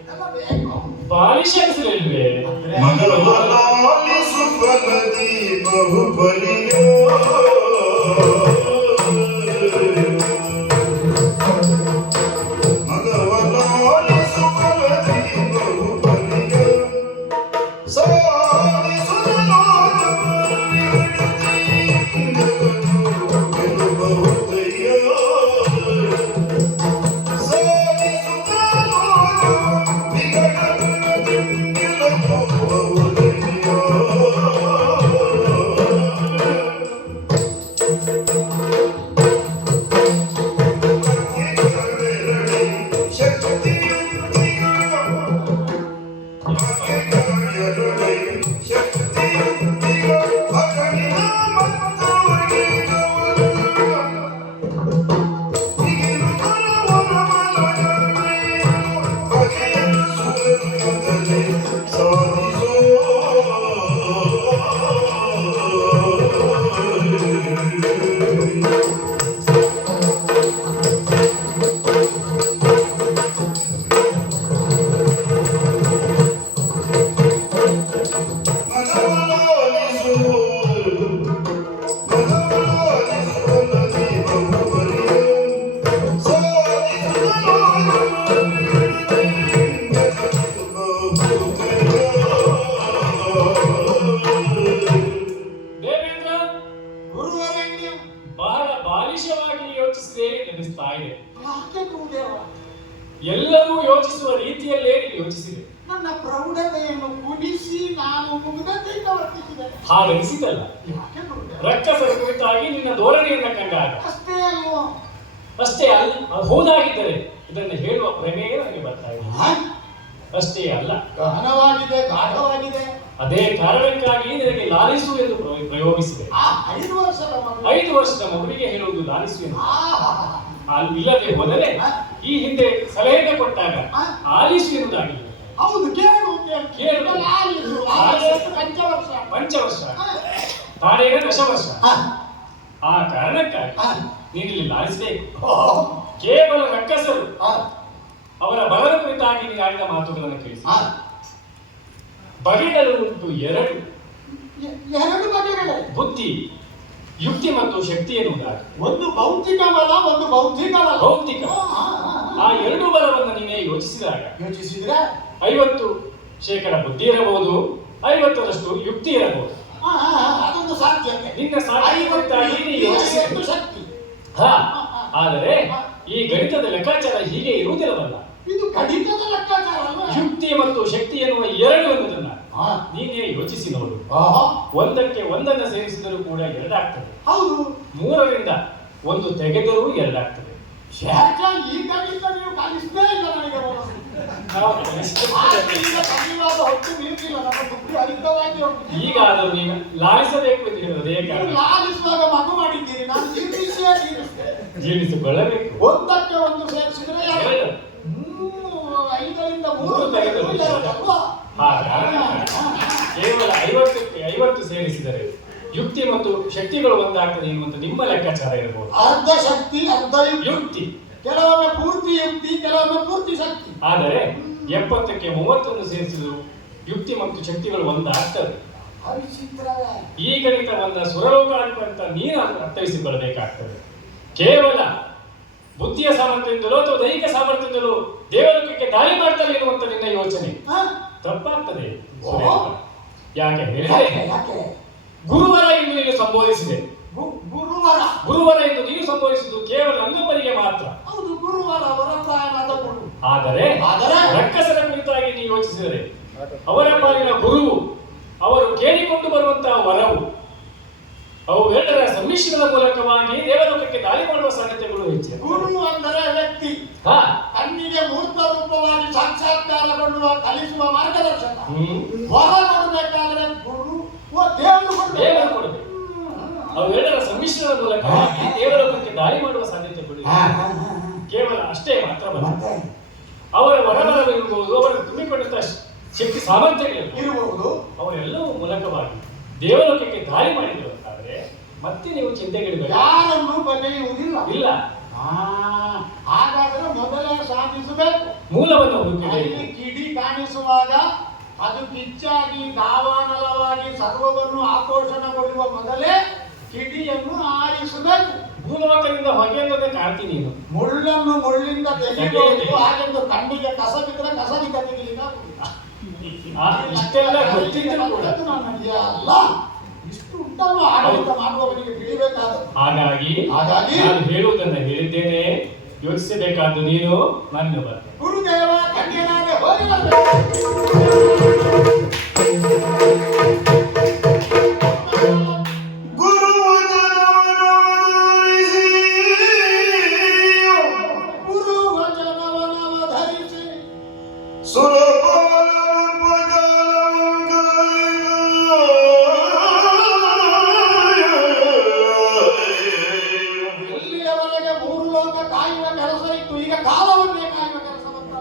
ಇದೆಲ್ಲ ಬೇಕು. ಬಾಲಿಶಿಲ್ವೇ ಮಗವಲಾಲಿಸು ಫಲದಿ ಬಹುಬಲಿಯೋ ಮಗವಲಾಲಿಸು ಫಲದಿ ಬಹುಬಲಿಯೋ ಸಾಲಿಸುತ್ತಲೋ ಬಹುದಯ್ಯೋ ಎಲ್ಲರೂ ಯೋಚಿಸುವ ರೀತಿಯಲ್ಲೇ ಯೋಚಿಸಿದೆ. ನನ್ನ ಪ್ರೌಢತೆಯನ್ನು ಕುಡಿಸಿ ನಾನು ಮುಗ್ಧತೆಯಿಂದ ವರ್ತಿಸಿದೆ. ಹಾಗನಿಸಿದಲ್ಲ. ರಕ್ಕಸರ ಕುರಿತಾಗಿ ನಿನ್ನ ಧೋರಣೆಯನ್ನ ಕಂಡಾಗ ಅಷ್ಟೇ ಅಲ್ವೋ? ಅಷ್ಟೇ ಅಲ್ಲ, ಹೌದಾಗಿದ್ದರೆ ಇದನ್ನು ಹೇಳುವ ಪ್ರಮೇಯ ನನಗೆ ಬರ್ತಾ ಇದೆ. ಅಷ್ಟೇ ಅಲ್ಲ, ಗಹನವಾಗಿದೆ, ಗಾಢವಾಗಿದೆ. ಅದೇ ಕಾರಣಕ್ಕಾಗಿ ನಿನಗೆ ಲಾಲಿಸು ಎಂದು ಪ್ರಯೋಗಿಸಿದೆ. 5 ವರ್ಷದ ಮಗು, 5 ವರ್ಷದ ಮಗುವಿಗೆ ಹೇಳುವುದು ಲಾಲಿಸು ಎಂದು. ಇಲ್ಲದೆ ಹೋದರೆ ಈ ಹಿಂದೆ ಸಲಹೆಯನ್ನು ಕೊಟ್ಟಾಗ ಆ? ಆಲಿಸು ಎನ್ನುವುದಾಗಿಲ್ಲ. ಹೌದು, ಕೇಳು ಕೇಳು. ಆಲಿಸು, ಆಲಿಸು ಪಂಚವರ್ಷ. ಪಂಚವರ್ಷ, ಆ, ತಾನೇನ ದಶವರ್ಷ. ಆ, ಆ ಕಾರಣಕ್ಕಾಗಿ ಆ, ನೀನಿಲ್ಲಿ ಲಾಲಿಸಬೇಕು. ಓ, ಕೇವಲ ರಕ್ಕಸರು ಆ, ಅವರ ಬಲದ ಕುರಿತಾಗಿ ನೀನು ಆಡಿದ ಮಾತುಗಳನ್ನು ಕೇಳಿಸಿ. ಆ. ಬಗೆಗಳು ಉಂಟು ಎರಡು: ಎರಡು ಬಗೆಗಳು. ಬುದ್ಧಿ, ಯುಕ್ತಿ ಮತ್ತು ಶಕ್ತಿ ಎನ್ನುವುದಾಗಿ. ಒಂದು ಭೌತಿಕ ಬಲ, ಒಂದು ಬೌದ್ಧಿಕ ಬಲ. ಭೌತಿಕ. ಆ, ಆ ಎರಡು ಬಲವನ್ನು ನೀನೇ ಯೋಚಿಸಿದಾಗ ಯೋಚಿಸಿದ್ರೆ 50% ಬುದ್ಧಿ ಇರಬಹುದು, 50% ಯುಕ್ತಿ ಇರಬಹುದು. ಅದೊಂದು ಸಾಧ್ಯತೆ. ನಿನ್ನ ಸಾಧ್ಯತೆಯಾಗಿ ನೀನು ಯೋಚಿಸಿದೆ. 50 ಶಕ್ತಿ. ಹಾ, ಆದರೆ ಈ ಗಣಿತದ ಲೆಕ್ಕಾಚಾರ ಹೀಗೆ ಇರುವುದಿಲ್ಲವಲ್ಲ. ಇದು ಗಣಿತದ ಲೆಕ್ಕಾಚಾರ ಅಲ್ವಾ? ಯುಕ್ತಿ ಮತ್ತು ಶಕ್ತಿ ಎನ್ನುವ ಎರಡು ಎನ್ನುವುದನ್ನ ಆ, ನೀನೇ ಯೋಚಿಸಿ ನೋಡು. ಆಹಾ, ಒಂದಕ್ಕೆ ಒಂದನ್ನು ಸೇರಿಸಿದರೂ ಕೂಡ ಎರಡಾಗ್ತದೆ. ಹೌದು. 3ರಿಂದ 1 ತೆಗೆದರೂ ಎರಡಾಗ್ತದೆ. ಶಾಖ ಈ ಗಣಿತ ನೀವು ಕಲಿಸದೇ ಇಲ್ಲ ನನಗೆ ಅವರು. ನಾವು ಕಲಿಸಿದ ಈಗ ಕಲಿಯುವಾಗ ಹೊತ್ತು ನಿಲ್ಸಿಲ್ಲ, ನಮ್ಮ ಬುದ್ಧಿ ಅಧಿಕವಾಗಿ ಹೋಗ್ತದೆ. ಈಗ ಆದರೂ ನೀನು ಲಾಲಿಸಬೇಕು ಎಂದು ಹೇಳುವುದೇ ನೀವು ಕಾರಣ. ಲಾಲಿಸುವಾಗ ಮಗು ಮಾಡಿದ್ದೀರಿ, ನಾನು ಜೀರ್ಣಿಸಿಯೇ ಜೀರ್ಣಿಸಿದೆ. ಜೀರ್ಣಿಸಿಕೊಳ್ಳಬೇಕು. ಒಂದಕ್ಕೆ ಒಂದು ಸೇರಿಸಿದ್ರೆ ಎರಡು. 5ರಿಂದ 3 ಮೂರು ತೆಗೆದು ಅಲ್ವಾ? ಕೇವಲ 50ಕ್ಕೆ 50 ಸೇರಿಸಿದರೆ ಯುಕ್ತಿ ಮತ್ತು ಶಕ್ತಿಗಳು ಒಂದಾಗ್ತದೆ ಎನ್ನುವಂತ ನಿಮ್ಮ ಲೆಕ್ಕಾಚಾರ ಇರಬಹುದು. ಅರ್ಧ ಶಕ್ತಿ ಅರ್ಧ ಯುಕ್ತಿ, ಕೆಲವೊಮ್ಮೆ ಪೂರ್ತಿ ಯುಕ್ತಿ, ಕೆಲವೊಮ್ಮೆ ಪೂರ್ತಿ ಶಕ್ತಿ. ಆದರೆ 70ಕ್ಕೆ 30 ಸೇರಿಸಿದ್ರು ಯುಕ್ತಿ ಮತ್ತು ಶಕ್ತಿಗಳು ಒಂದಾಗ್ತದೆ. ಹರಿಚಿತ್ರವೇ. ಈ ಗಣಿತವನ್ನ ಸುರಲೋಕಾಧಿಪಂತ ನೀನು ಅರ್ಥೈಸಿಕೊಳ್ಳಬೇಕಾಗ್ತದೆ. ಕೇವಲ ಬುದ್ಧಿಯ ಸಾಮರ್ಥ್ಯದಿಂದಲೋ ಅಥವಾ ದೈಹಿಕ ಸಾಮರ್ಥ್ಯದಿಂದಲೋ ದೇವಲೋಕಕ್ಕೆ ದಾಳಿ ಮಾಡ್ತಾರೆ ಎನ್ನುವಂತ ನಿನ್ನ ಯೋಚನೆ ಹಾ? ತಪ್ಪಾಗ್ತದೆ. ಓಹೋ. ಯಾಕೆ ಹೇಳಿದ್ರೆ ಯಾಕೆ? ಗುರುವರ ಎಂದು ನೀನು ಸಂಬೋಧಿಸಿದೆ. ಗುರುವಾರ. ಗುರುವರ ಎಂದು ನೀನು ಸಂಬೋಧಿಸಿದ್ದು ಕೇವಲ ನನ್ನೊಬ್ಬರಿಗೆ ಮಾತ್ರ. ಹೌದು, ಗುರುವಾರ ವರಪ್ರಾಯನಾದ ಗುರು. ಆದರೆ ಆದರೆ ರಕ್ಕಸರ ಕುರಿತಾಗಿ ನೀವು ಯೋಚಿಸಿದರೆ ಅವರ ಪಾಲಿನ ಗುರುವು, ಅವರು ಕೇಳಿಕೊಂಡು ಬರುವಂತಹ ವರವು, ಅವೆರಡರ ಸಮ್ಮಿಶ್ರಣದ ಮೂಲಕವಾಗಿ ದೇವಲೋಕಕ್ಕೆ ದಾಳಿ ಮಾಡುವ ಸಾಧ್ಯತೆಗಳು ಹೆಚ್ಚಿದೆ. ಗುರು ಅಂದರೆ ವ್ಯಕ್ತಿ, ಹಾ, ಕಣ್ಣಿಗೆ ಮೂರ್ತ ರೂಪವಾಗಿ ಸಾಕ್ಷಾತ್ಕಾರಗೊಳ್ಳುವ ಕಲಿಸುವ ಮಾರ್ಗದರ್ಶಕ. ಹ್ಮ್, ವರ ಕೊಡಬೇಕಾದ್ರೆ ಗುರು ದೇವರು ದೇವರು ಕೊಡಬೇಕು. ಅವೆರಡರ ಸಮ್ಮಿಶ್ರಣದ ಮೂಲಕವಾಗಿ ದೇವಲೋಕಕ್ಕೆ ದಾಳಿ ಮಾಡುವ ಸಾಧ್ಯತೆಗಳು ಇದೆ. ಕೇವಲ ಅಷ್ಟೇ ಮಾತ್ರವಲ್ಲ, ಅವರ ವರಬಲವಿರಬಹುದು, ಅವರ ತುಂಬಿಕೊಂಡಂತಹ ಶಕ್ತಿ ಸಾಮರ್ಥ್ಯಗಳಿರಬಹುದು, ಇರಬಹುದು. ಅವರೆಲ್ಲವೂ ಮೂಲಕವಾಗಿ ದೇವಲೋಕಕ್ಕೆ ದಾಳಿ ಮಾಡಿದ್ರು ಅಂತಾದ್ರೆ ಮತ್ತೆ ನೀವು ಚಿಂತೆಗಿಡಬೇಕು. ಯಾರನ್ನು ಬಗೆಯುವುದಿಲ್ಲ. ಇಲ್ಲ, ಹಾಗಾದ್ರೆ ಮೊದಲೇ ಸಾಧಿಸಬೇಕು. ಮೂಲವನ್ನು ಹುಡುಕಬೇಕು. ಅಲ್ಲಿ ಕಿಡಿ ಕಾಣಿಸುವಾಗ ಅದು ಕಿಚ್ಚಾಗಿ ದಾವಾನಲವಾಗಿ ಸರ್ವವನ್ನು ಆಕರ್ಷಣಗೊಳ್ಳುವ ಮೊದಲೇ ಕಿಡಿಯನ್ನು ಆರಿಸಬೇಕು. ಭೂಲೋಕದಿಂದ ಹೊಗೆಯೊಂದನ್ನು ಕಾಣ್ತೀನಿ ನೀನು. ಮುಳ್ಳನ್ನು ಮುಳ್ಳಿಂದ ತೆಗೆಯಬಹುದು. ಹಾಗೆಂದು ಕಣ್ಣಿಗೆ ಕಸ ಬಿದ್ದರೆ ಕಸದಿಂದ ತೆಗಿಲಿಕ್ಕಾಗುವುದಿಲ್ಲ. ಇಷ್ಟೆಲ್ಲ ಗೊತ್ತಿದ್ದರೂ ಕೂಡ ನನಗೆ ಅಲ್ಲ, ಇಷ್ಟು ಉಂಟಲ್ಲ ಆಡಳಿತ ಮಾಡುವವನಿಗೆ ತಿಳಿಬೇಕಾದ. ಹಾಗಾಗಿ ನಾನು ಹೇಳುವುದನ್ನ ಹೇಳಿದ್ದೇನೆ, ಯೋಚಿಸಬೇಕಾದ್ದು ನೀನು, ನನ್ನ ಬರ್ತೇನೆ. ಗುರುದೇವ ಕನ್ಯನಾಗೆ ಹೋಗಿ ಬರಬೇಕು. ಗುರು ವಚನವನವಧರಿಸಿ ಇಲ್ಲಿಯವರೆಗೆ 3 ಲೋಕ ಕಾಯುವ ಕೆಲಸ ಇತ್ತು, ಈಗ ಕಾಲವನ್ನೇ ಕಾಯುವ ಕೆಲಸ ಬಂತಲ್ಲ.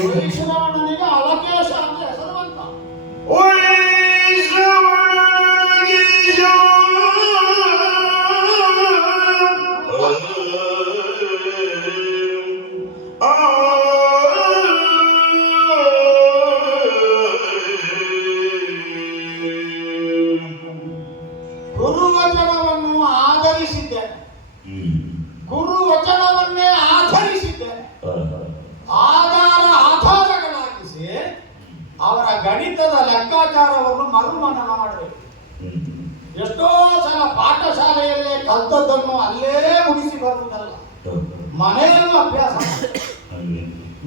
ವೈಶ್ರವಣನಿಗೆ ಅಲಕೇಶ ಅಂತ ಹೆಸರು ಬಂತ. ಗುರುವಚನವನ್ನು ಆಧರಿಸಿದ್ದೇನೆ, ಗುರುವಚನವನ್ನೇ ಆಧರಿಸಿದ್ದೇನೆ. ಆಧಾರಗಳಾಗಿಸಿ ಅವರ ಗಣಿತದ ಲೆಕ್ಕಾಚಾರವನ್ನು ಮರುಮನನ ಮಾಡಬೇಕು. ಎಷ್ಟೋ ಸಲ ಪಾಠಶಾಲೆಯಲ್ಲೇ ಕಲ್ತದ್ದನ್ನು ಅಲ್ಲೇ ಮುಗಿಸಿ ಬರುವುದಲ್ಲ, ಮನೆಯಲ್ಲೂ ಅಭ್ಯಾಸ ಮಾಡಿ.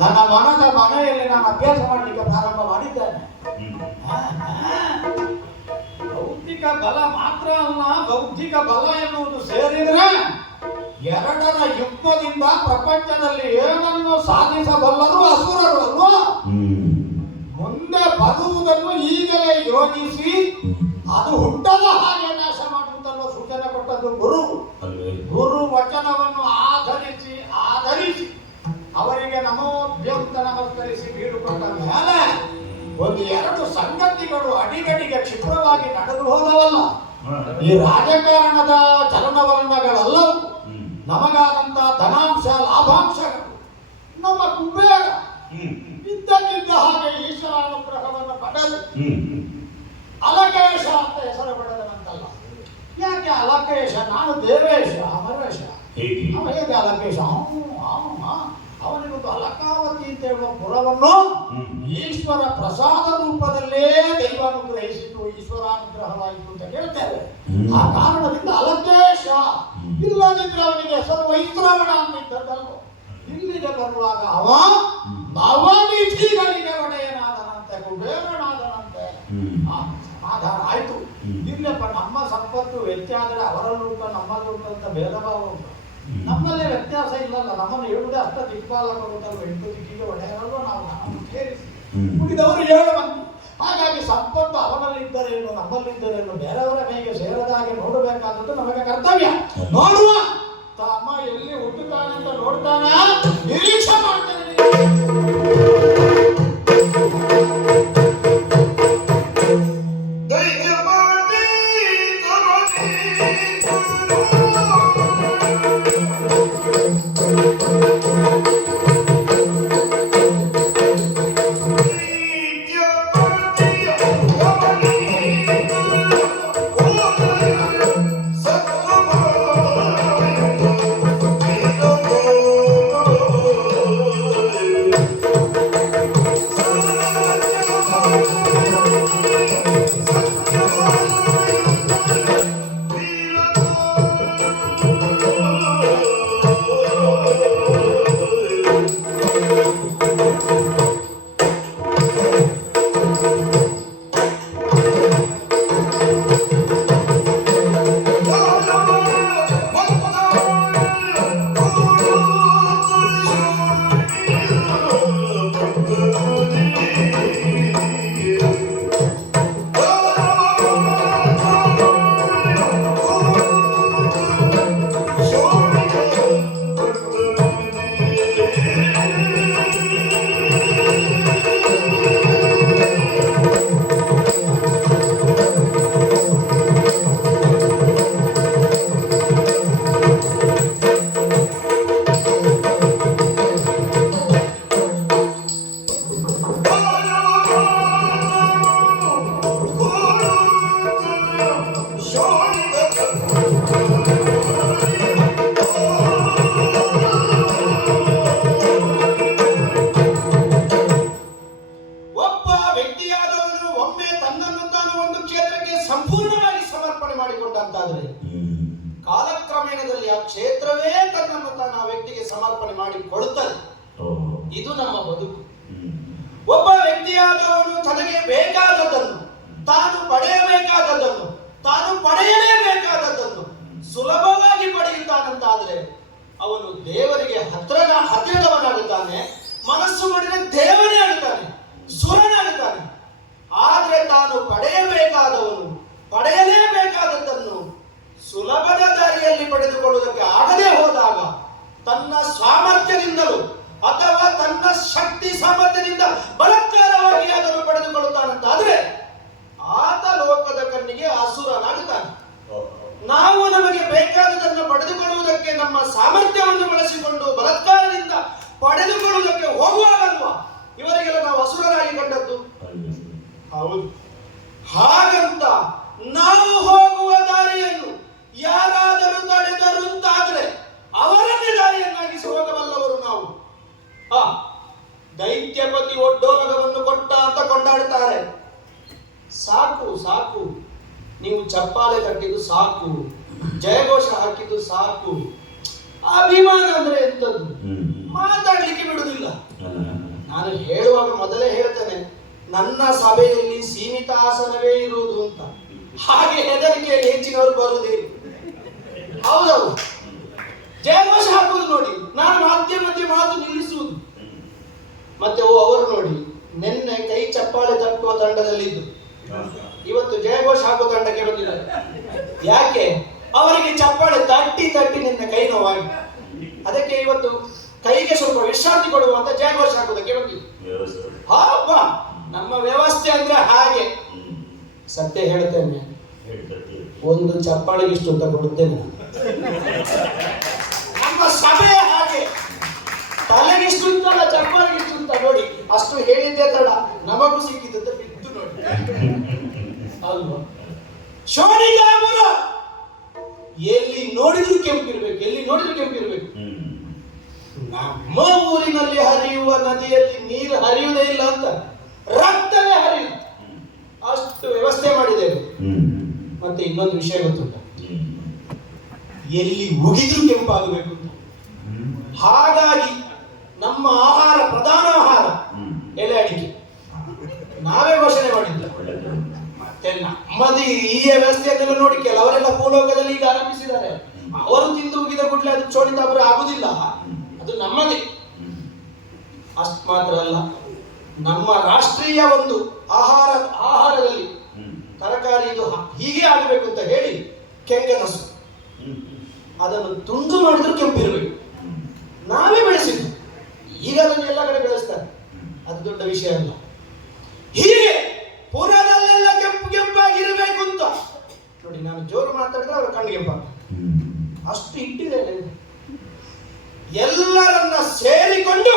ನನ್ನ ಮನದ ಮನೆಯಲ್ಲಿ ನಾನು ಅಭ್ಯಾಸ ಮಾಡಲಿಕ್ಕೆ ಪ್ರಾರಂಭ ಮಾಡಿದ್ದೇನೆ. ಬಲ ಮಾತ್ರ ಅಲ್ಲ, ಬೌದ್ಧಿಕ ಬಲ ಎನ್ನುವುದು ಸೇರಿದ್ರೆ ಎರಡರ ಯುದ್ಧದಿಂದ ಪ್ರಪಂಚದಲ್ಲಿ ಏನನ್ನು ಸಾಧಿಸಬಲ್ಲರು ಅಸುರರು ಅಲ್ವಾ? ಮುಂದೆ ಬರುವುದನ್ನು ಈಗಲೇ ಯೋಚಿಸಿ ಅದು ಹುಟ್ಟದ ಹಾಗೆ ನಾಶ ಮಾಡುವುದನ್ನು ಸೂಚನೆ ಕೊಟ್ಟದ್ದು ಗುರು. ಗುರು ವಚನವನ್ನು ಆಧರಿಸಿ ಅವರಿಗೆ ನಮೋದ್ಯಂತ ನಮಸ್ಕರಿಸಿ ಬೀಡುಕೊಂಡ ಮೇಲೆ ಒಂದು ಎರಡು ಸಂಗತಿಗಳು ಅಡಿಗಡಿಗೆ ಕ್ಷಿಪ್ರವಾಗಿ ನಡೆದು ಹೋದವಲ್ಲ. ಈ ರಾಜಕಾರಣದ ಚಲನವಲನಗಳೆಲ್ಲವೂ ನಮಗಾದಂತ ಧನಾಂಶ ಲಾಭಾಂಶಗಳು ನಮ್ಮ ಕುಬೇರ ಇದ್ದಕ್ಕಿದ್ದ ಹಾಗೆ ಈಶ್ವರಾನುಗ್ರಹವನ್ನು ಪಡೆದು ಅಲಕೇಶ ಅಂತ ಹೆಸರು ಪಡೆದನಂತಲ್ಲ. ಯಾಕೆ ಅಲಕೇಶ? ನಾನು ದೇವೇಶ ಅಮರೇಶ. ಅವ ಹೇಗೆ ಅಲಕೇಶ? ಅವನಿಗೊಂದು ಅಲಕಾವತಿ ಅಂತ ಹೇಳುವ ಪುರವನ್ನು ಈಶ್ವರ ಪ್ರಸಾದ ರೂಪದಲ್ಲೇ ದೈವಾನುಗ್ರಹಿಸಿತು, ಈಶ್ವರಾನುಗ್ರಹವಾಯಿತು ಅಂತ ಹೇಳ್ತೇವೆ. ಆ ಕಾರಣದಿಂದ ಅಲಕೇಶ. ಇಲ್ಲದಿದ್ರೆ ಅವನಿಗೆ ಹೆಸರು ವೈಶ್ರವಣ ಅಂತಿದ್ದಲ್ವ. ಇಲ್ಲಿಗೆ ಬರುವಾಗ ಅವ ನವನಿಧಿಗಳಿಗೆ ಒಡೆಯನಾದನಂತೆ, ಕುಬೇರನಾದನಂತೆ. ಸಮಾಧಾನ ಆಯ್ತು. ಇಲ್ಲಪ್ಪ ನಮ್ಮ ಸಂಪತ್ತು ಹೆಚ್ಚಾದರೆ ಅವರ ರೂಪ ನಮ್ಮದು ಅಂತ ಭೇದ ಭಾವ ಉಂಟು. ನಮ್ಮಲ್ಲೇ ವ್ಯತ್ಯಾಸ ಇಲ್ಲಲ್ಲ. ನಮ್ಮನ್ನು ಹೇಳುವುದೇ ಅಷ್ಟ ದಿಕ್ಪಾಲಕರು, 8 ದಿಕ್ಕಿಗೆ ಒಡೆಯರಲ್ವ ನಾವು. ನಮ್ಮನ್ನು ಸೇರಿಸಿ ಉಳಿದವರು 7 ಮಂದಿ. ಹಾಗಾಗಿ ಸಂಪತ್ತು ಅವನಲ್ಲಿದ್ದರೇನು ನಮ್ಮಲ್ಲಿದ್ದರೇನು ಬೇರೆಯವರ ಕೈಗೆ ಸೇರದ ಹಾಗೆ ನೋಡಬೇಕಾದದ್ದು ನಮಗೆ ಕರ್ತವ್ಯ. ನೋಡುವ ತಮ್ಮ ಎಲ್ಲಿ ಹುಟ್ಟುತ್ತಾನೆ ಅಂತ ನೋಡ್ತಾನೆ, ನಿರೀಕ್ಷೆ ಮಾಡ್ತಾನೆ. ಕಾಲಕ್ರಮೇಣದಲ್ಲಿ ಆ ಕ್ಷೇತ್ರವೇ ತನ್ನನ್ನು ತಾನು ಆ ವ್ಯಕ್ತಿಗೆ ಸಮರ್ಪಣೆ ಮಾಡಿ ಕೊಡುತ್ತದೆ. ಇದು ನಮ್ಮ ಬದುಕು. ಒಬ್ಬ ವ್ಯಕ್ತಿಯಾದವನು ತನಗೆ ಬೇಕಾದದ್ದನ್ನು, ತಾನು ಪಡೆಯಬೇಕಾದದ್ದನ್ನು, ತಾನು ಪಡೆಯಲೇಬೇಕಾದದ್ದನ್ನು ಸುಲಭವಾಗಿ ಪಡೆಯುತ್ತಾನಂತಾದ್ರೆ ಅವನು ದೇವರಿಗೆ ಹತ್ತಿರದವನಾಗುತ್ತಾನೆ. ಮನಸ್ಸು ಮಾಡಿದ ದೇವನೇ ಆಗುತ್ತಾನೆ, ಸುರನಾಗುತ್ತಾನೆ. ಆದ್ರೆ ತಾನು ಪಡೆಯಬೇಕಾದವನು, ಪಡೆಯಲೇಬೇಕಾದದ್ದನ್ನು ಸುಲಭದ ದಾರಿಯಲ್ಲಿ ಪಡೆದುಕೊಳ್ಳುವುದಕ್ಕೆ ಆಗದೆ ಹೋದಾಗ ತನ್ನ ಸಾಮರ್ಥ್ಯದಿಂದಲೂ ಅಥವಾ ತನ್ನ ಶಕ್ತಿ ಸಾಮರ್ಥ್ಯದಿಂದ ಬಲಾತ್ಕಾರವಾಗಿ ಅದನ್ನು ಪಡೆದುಕೊಳ್ಳುತ್ತಾನಂತಾದ್ರೆ ಆತ ಲೋಕದ ಕಣ್ಣಿಗೆ ಅಸುರನಾಗುತ್ತಾನೆ. ನಾವು ನಮಗೆ ಬೇಕಾದದನ್ನು ಪಡೆದುಕೊಳ್ಳುವುದಕ್ಕೆ ನಮ್ಮ ಸಾಮರ್ಥ್ಯವನ್ನು ಬಳಸಿಕೊಂಡು ಬಲಾತ್ಕಾರದಿಂದ ಪಡೆದುಕೊಳ್ಳುವುದಕ್ಕೆ ಹೋಗುವಾಗಲ್ವಾ ಇವರಿಗೆಲ್ಲ ನಾವು ಅಸುರರಾಗಿ ಕಂಡದ್ದು? ಹೌದು. ಹಾಗಂತ ನಾವು ಹೋಗುವ ದಾರಿಯನ್ನು ಯಾರಾದರೂ ತಡೆದರು ಅಂತಾದ್ರೆ ಅವರನ್ನೇ ದಾರಿಯನ್ನಾಗಿಸಿ ಹೋಗಬಲ್ಲವರು ನಾವು. ದೈತ್ಯಪತಿ ಒಡ್ಡೋಲಗವನ್ನು ಕೊಟ್ಟ ಅಂತ ಕೊಂಡಾಡುತ್ತಾರೆ. ಸಾಕು ಸಾಕು, ನೀವು ಚಪ್ಪಾಳೆ ತಟ್ಟಿದ್ದು ಸಾಕು, ಜಯಘೋಷ ಹಾಕಿದ್ದು ಸಾಕು. ಅಭಿಮಾನ ಅಂದ್ರೆ ಎಂತದ್ದು? ಮಾತಾಡ್ಲಿಕ್ಕೆ ಬಿಡುವುದಿಲ್ಲ. ನಾನು ಹೇಳುವಾಗ ಮೊದಲೇ ಹೇಳ್ತೇನೆ, ನನ್ನ ಸಭೆಯಲ್ಲಿ ಸೀಮಿತ ಆಸನವೇ ಇರುವುದು ಅಂತ. ಹಾಗೆ ಹೆದರಿಕೆಯಲ್ಲಿ ಹೆಚ್ಚಿನವರು ಬರುವುದಿಲ್ಲ. ಹೌದೌದು, ಜಯಘೋಷ ಹಾಕುವುದು ನೋಡಿ, ನಾನು ಮಧ್ಯೆ ಮಧ್ಯೆ ಮಾತು ನಿಲ್ಲಿಸುವುದು. ಮತ್ತೆ ಅವರು ನೋಡಿ, ನಿನ್ನೆ ಕೈ ಚಪ್ಪಾಳೆ ತಟ್ಟುವ ತಂಡದಲ್ಲಿದ್ದು ಇವತ್ತು ಜಯಘೋಷ ಹಾಕುವ ತಂಡಕ್ಕೆ ಬಂದಿದ್ದಾರೆ. ಯಾಕೆ? ಅವರಿಗೆ ಚಪ್ಪಾಳೆ ತಟ್ಟಿ ತಟ್ಟಿ ನಿನ್ನೆ ಕೈ ನೋವಾಗಿ, ಅದಕ್ಕೆ ಇವತ್ತು ಕೈಗೆ ಸ್ವಲ್ಪ ವಿಶ್ರಾಂತಿ ಕೊಡುವಂತ ಜಯಘೋಷ ಹಾಕುವುದಕ್ಕೆ ಬಂದಿದ್ದು. ಹಬ್ಬ, ನಮ್ಮ ವ್ಯವಸ್ಥೆ ಅಂದ್ರೆ ಹಾಗೆ. ಸತ್ಯ ಹೇಳ್ತೇನೆ, ಒಂದು ಚಪ್ಪಾಳೆಗೆ ಇಷ್ಟು ಅಂತ ಕೊಡುತ್ತೇನೆ. ನಮ್ಮ ಸಭೆ ಹಾಗೆ, ತಲೆಗೆ ಇಷ್ಟು ಅಂತಲ್ಲ, ಚಪ್ಪಾಳೆಗೆ ಇಷ್ಟು ಅಂತ. ನೋಡಿ, ಅಷ್ಟು ಹೇಳಿದ್ದೆ ತಡ, ನಮಗೂ ಸಿಕ್ಕಿದ್ದ ಬಿದ್ದು ನೋಡಿ ಅಲ್ವಾ. ಶೋಣಿಗಾಮುರ ಎಲ್ಲಿ ನೋಡಿದ್ರು ಕೆಂಪಿರ್ಬೇಕು, ಎಲ್ಲಿ ನೋಡಿದ್ರು ಕೆಂಪಿರ್ಬೇಕು. ನಮ್ಮ ಊರಿನಲ್ಲಿ ಹರಿಯುವ ನದಿಯಲ್ಲಿ ನೀರು ಹರಿಯುವುದೇ ಇಲ್ಲ ಅಂತ, ರಕ್ತವೇ ಹರಿಯುದು, ಅಷ್ಟು ವ್ಯವಸ್ಥೆ ಮಾಡಿದ್ದೇವೆ. ಮತ್ತೆ ಇನ್ನೊಂದು ವಿಷಯ ಗೊತ್ತುಂಟ, ಎಲ್ಲಿ ಉಗಿದ್ರು ಕೆಂಪಾಗಬೇಕು ಅಂತ. ಹಾಗಾಗಿ ನಮ್ಮ ಆಹಾರ, ಪ್ರಧಾನ ಆಹಾರ ಎಲೆ ಅಡಿಕೆ, ನಾವೇ ಘೋಷಣೆ ಮಾಡಿದ್ದು. ಮತ್ತೆ ನಮ್ಮದು ಈ ವ್ಯವಸ್ಥೆಯನ್ನೆಲ್ಲ ನೋಡಿ ಕೆಲವರೆಲ್ಲ ಭೂಲೋಕದಲ್ಲಿ ಈಗ ಆರಂಭಿಸಿದ್ದಾರೆ. ಅವರು ತಿಂದು ಉಗಿದ ಕೂಡಲೇ ಅದು ಚೋಡಿತಾಪುರ ಆಗುದಿಲ್ಲ, ಅದು ನಮ್ಮದೇ. ಅಷ್ಟು ಮಾತ್ರ ಅಲ್ಲ, ನಮ್ಮ ರಾಷ್ಟ್ರೀಯ ಒಂದು ಆಹಾರದಲ್ಲಿ ತರಕಾರಿ ಇದು ಹೀಗೆ ಆಗಬೇಕು ಅಂತ ಹೇಳಿ ಕೆಂಗನಸು, ಅದನ್ನು ತುಂಡು ಮಾಡಿದ್ರು ಕೆಂಪಿರಬೇಕು, ನಾವೇ ಬೆಳೆಸಿದ್ದು. ಈಗ ಅದನ್ನು ಎಲ್ಲ ಕಡೆ ಬೆಳೆಸ್ತಾರೆ, ಅದು ದೊಡ್ಡ ವಿಷಯ ಅಲ್ಲ. ಹೀಗೆ ಪುರದಲ್ಲೆಲ್ಲ ಕೆಂಪು ಕೆಂಪಾಗಿರಬೇಕು ಅಂತ ನೋಡಿ. ನಾನು ಜೋರು ಮಾತಾಡಿದ್ರೆ ಅವರ ಕಣ್ಣು ಕೆಂಪಾಗ ಅಷ್ಟು ಇಟ್ಟಿದ್ದೇನೆ. ಎಲ್ಲರನ್ನ ಸೇರಿಕೊಂಡು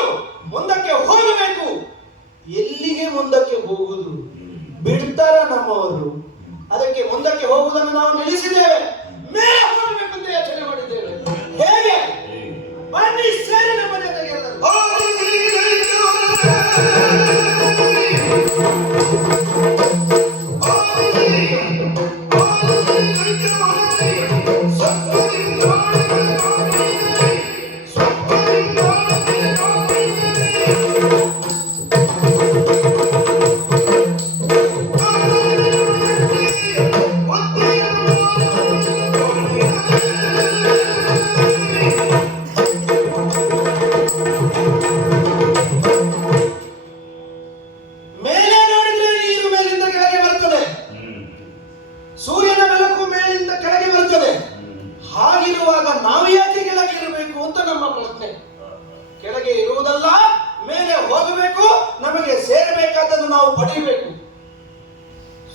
ಮುಂದಕ್ಕೆ ಹೋಗಬೇಕು. ಎಲ್ಲಿಗೆ ಮುಂದಕ್ಕೆ ಹೋಗುವುದು? ಬಿಡ್ತಾರ ನಮ್ಮವರು? ಅದಕ್ಕೆ ಮುಂದಕ್ಕೆ ಹೋಗುವುದನ್ನು ನಾವು ನಿಲ್ಲಿಸಿದ್ದೇವೆ, ಮೇಲೆ ಹೋಗಬೇಕು ಅಂತ ಯೋಚನೆ ಮಾಡಿದ್ದೇವೆ. ಹೇಗೆ? ಬನ್ನಿ ಸೇರಿ ನಮ್ಮ ಜೊತೆಗೆ ಎಲ್ಲರೂ.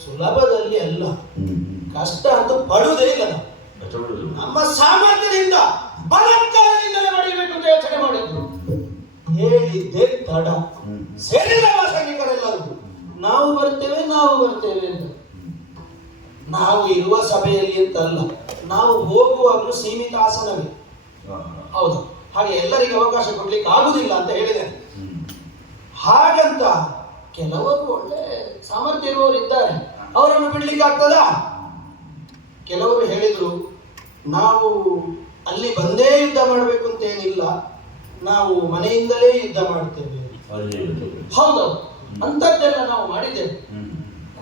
ಸುಲಭದಲ್ಲಿ ಅಲ್ಲ, ಕಷ್ಟ ಅಂತ ಪಡುವುದೇ ಇಲ್ಲ. ನಮ್ಮ ಸಾಮರ್ಥ್ಯದಿಂದ ಬಲತ್ಕಾರದಿಂದಲೇ ಪಡೆಯಬೇಕು ಅಂತ ಯೋಚನೆ ಮಾಡಿದ್ರು. ಹೇಳಿದ್ದೆ ತಡ. ಸೇರಿದ ಸಂಘಿಕರೆಲ್ಲರಿಗೂ ನಾವು ಬರ್ತೇವೆ ಅಂತ. ನಾವು ಇರುವ ಸಭೆಯಲ್ಲಿ ಅಂತ ಅಲ್ಲ, ನಾವು ಹೋಗುವಾಗಲೂ ಸೀಮಿತ ಆಸನವೇ. ಹೌದು, ಹಾಗೆ ಎಲ್ಲರಿಗೆ ಅವಕಾಶ ಕೊಡ್ಲಿಕ್ಕೆ ಆಗುದಿಲ್ಲ ಅಂತ ಹೇಳಿದ್ದೇನೆ. ಹಾಗಂತ ಕೆಲವರು ಒಳ್ಳೆ ಸಾಮರ್ಥ್ಯ ಇರುವವರು ಇದ್ದಾರೆ, ಅವರನ್ನು ಬಿಡ್ಲಿಕ್ಕೆ ಆಗ್ತದಾ? ಕೆಲವರು ಹೇಳಿದ್ರು, ನಾವು ಅಲ್ಲಿ ಬಂದೇ ಯುದ್ಧ ಮಾಡಬೇಕು ಅಂತ ಏನಿಲ್ಲ, ನಾವು ಮನೆಯಿಂದಲೇ ಯುದ್ಧ ಮಾಡ್ತೇವೆ. ಹೌದು, ಅಂತದ್ದೆಲ್ಲ ನಾವು ಮಾಡಿದ್ದೇವೆ.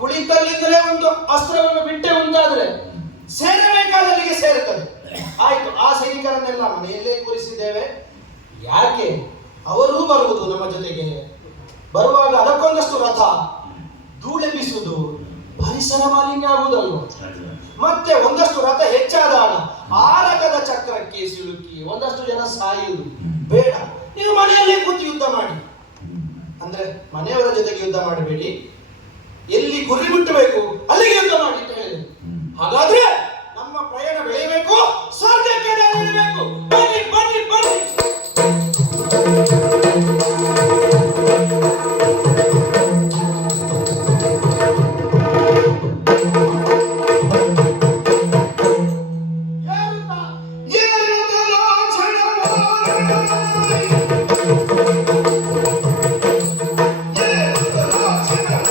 ಕುಳಿತಲ್ಲಿಂದಲೇ ಒಂದು ಅಸ್ತ್ರವನ್ನು ಬಿಟ್ಟೆ ಉಂಟಾದ್ರೆ ಸೇರಬೇಕಾದಲ್ಲಿಗೆ ಸೇರುತ್ತದೆ. ಆಯ್ತು, ಆ ಸೈನಿಕರನ್ನೆಲ್ಲ ಮನೆಯಲ್ಲೇ ಕೂರಿಸಿದ್ದೇವೆ. ಯಾಕೆ? ಅವರೂ ಬರುವುದು ನಮ್ಮ ಜೊತೆಗೆ. ಬರುವಾಗ ಅದಕ್ಕೊಂದಷ್ಟು ರಥ ಧೂಳೆಬ್ಬಿಸುವುದು, ಪರಿಸರ ಮಾಲಿನ್ಯ ಆಗುವುದಲ್ವ. ಮತ್ತೆ ಒಂದಷ್ಟು ರಥ ಹೆಚ್ಚಾದಾಗ ಆ ರಥದ ಚಕ್ರಕ್ಕೆ ಸಿಲುಕಿ ಒಂದಷ್ಟು ಜನ ಸಾಯುವುದು ಬೇಡ. ನೀವು ಮನೆಯಲ್ಲೇ ಕೂತು ಯುದ್ಧ ಮಾಡಿ. ಅಂದ್ರೆ ಮನೆಯವರ ಜೊತೆಗೆ ಯುದ್ಧ ಮಾಡಬೇಡಿ, ಎಲ್ಲಿ ಗುರಿ ಮುಟ್ಟಬೇಕು ಅಲ್ಲಿಗೆ ಯುದ್ಧ ಮಾಡಿ ಅಂತ ಹೇಳಿದೆ. ಹಾಗಾದ್ರೆ ನಮ್ಮ ಪ್ರಯಾಣ ಬೆಳೆಯಬೇಕು, ಸ್ವರ್ಗಕ್ಕೆ ಇರಬೇಕು. ಬನ್ನಿ ಬನ್ನಿ ಬನ್ನಿ. Yeah.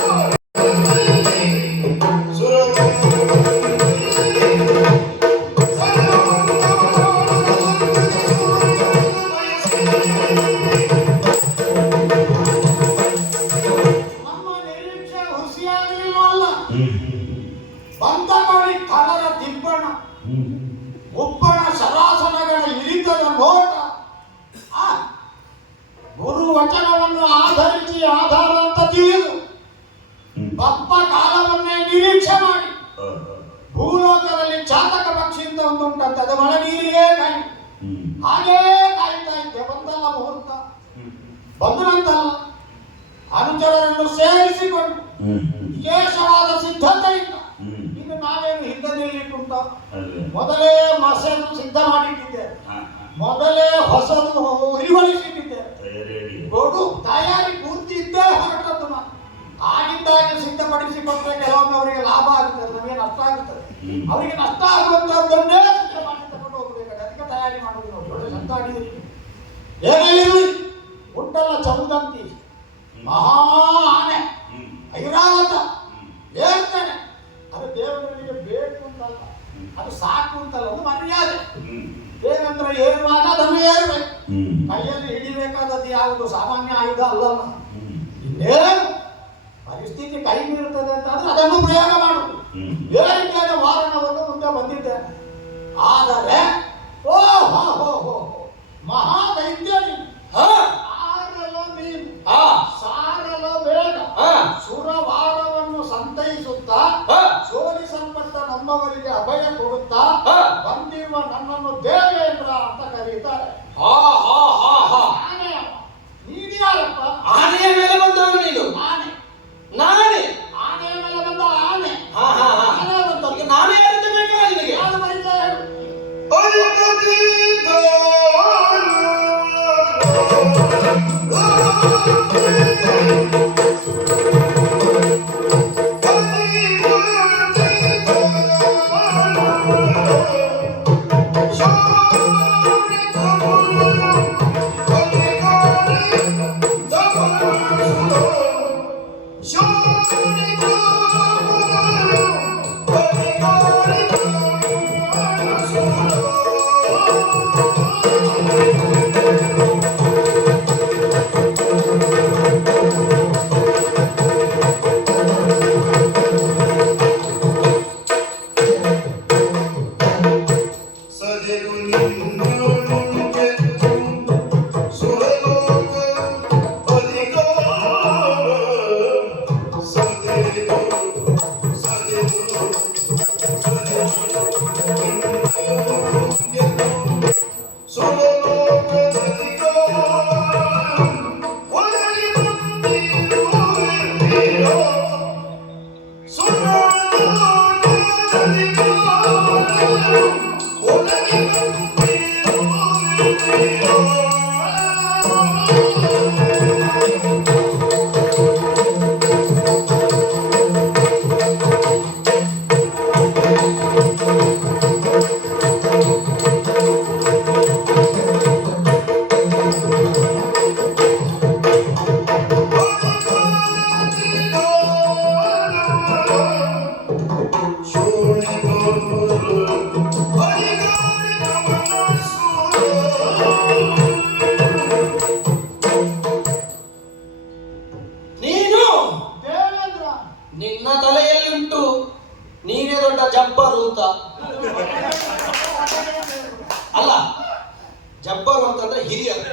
ಒಂದು ಉಂಟಂತೆ, ಅದು ಮಳೆ ನೀರಿಗೆ ಕಾಯಿ ಹಾಗೇ ಕಾಯ್ತಾ ಇದ್ದೆ. ಬಂತಲ್ಲ ಮುಹೂರ್ತ, ಬಂದನಂತಲ್ಲ ಅನುಚರರನ್ನು ಸೇರಿಸಿಕೊಂಡು ವಿಶೇಷವಾದ ಸಿದ್ಧತೆಯಿಂದ ಇನ್ನು ನಾವೇನು ಹಿಂದೆ ನಿಲ್ಲಿಕ್ಕುಂಟ, ಮೊದಲೇ ಮಸೆಯನ್ನು ಸಿದ್ಧ ಮಾಡಿಟ್ಟಿದ್ದೇವೆ, ಮೊದಲೇ ಹೊಸದು ಉರಿಗೊಳಿಸಿಟ್ಟಿದ್ದೇವೆ. ನೋಡು, ತಯಾರಿ ಪೂರ್ತಿ ಇದ್ದೇ ಹೊರಟದ್ದು. ನಾನು ಆಗಿದ್ದಾಗಿ ಸಿದ್ಧಪಡಿಸಿಕೊಟ್ರೆ ಕೆಲವೊಮ್ಮೆ ಅವರಿಗೆ ಲಾಭ ಆಗುತ್ತದೆ, ನಮಗೆ ನಷ್ಟ ಆಗುತ್ತದೆ. ಅವರಿಗೆ ನಷ್ಟ ಆಗುವಂತಹದ್ದನ್ನೇ ಸಿದ್ಧ ಮಾಡಿ ತಗೊಂಡು ಹೋಗ್ಬೇಕಾದ್ರೆ ಅದಕ್ಕೆ ತಯಾರಿ ಮಾಡುವುದು. ನೋಡಿ ಒಳ್ಳೆ ಶಬ್ದ ಆಡಿದ್ರಿ. ಏನೇ ಇರಲಿ, ಉಂಟಲ್ಲ ಚೌದಂತಿ ಮಹಾ ಆನೆ ಐರಾವತ ಹೇಳ್ತಾನೆ, ಅದು ದೇವರಿಗೆ ಬೇಕು ಅಂತಲ್ಲ, ಅದು ಸಾಕು ಅಂತಲ್ಲ, ಒಂದು ಮರ್ಯಾದೆ. ಹೇಗಂದ್ರೆ ಏರುವಾಗ ಅದನ್ನು ಏರಬೇಕು, ಕೈಯಲ್ಲಿ ಹಿಡಿಬೇಕಾದದ್ದು ಯಾವುದು ಸಾಮಾನ್ಯ ಆಯುಧ ಅಲ್ಲಲ್ಲ. ಇನ್ನೇನು ಪರಿಸ್ಥಿತಿ ಕೈ ಮೀರುತ್ತದೆ ಅಂತಂದ್ರೆ ಅದನ್ನು ಪ್ರಯೋಗ ಮಾಡುವುದು. ಏರಿಕೆಯ ವಾರಣವನ್ನು ಮುಂದೆ ಬಂದಿದ್ದೇನೆ. ಆದರೆ ಓ ಹೋ ಹೋ ಹೋ ಮಹಾ ದೈತ್ಯ ನೀನು, ಆರಲೋ ನೀನು, ಸಾರಲೋ ಬೇಡ. ಸುರವಾರವನ್ನು ಸಂತೈಸುತ್ತಾ ಸೋಲಿಸಲ್ಪಟ್ಟ ನಮ್ಮವರಿಗೆ ಅಭಯ ಕೊಡುತ್ತಾ ಬಂದಿರುವ ನನ್ನನ್ನು ದೇವೇಂದ್ರ ಅಂತ ಕರೀತಾರೆ. ನೀನು ಯಾರಪ್ಪ? ಆನೆಯ ಮೇಲೆ ಬಂದವನು ನೀನು. ಆನೆ ನಾನೇ ಆನೆಯ ಮೇಲೆ ಬಂದ ಆನೆ. ಆನೆ ಬಂದವನಿಗೆ ನಾನೇ ಯಾರಂತ ಬೇಕಲ್ಲ ನಿನಗೆ? ಯಾರು ಬರೀತಾ ಹೇಳು? ನಿನ್ನ ತಲೆಯಲ್ಲಿ ಉಂಟು ನೀನೇ ದೊಡ್ಡ ಜಬ್ಬರು ಅಂತ. ಅಲ್ಲ, ಜಬ್ಬರು ಅಂತಂದ್ರೆ ಹಿರಿಯರು.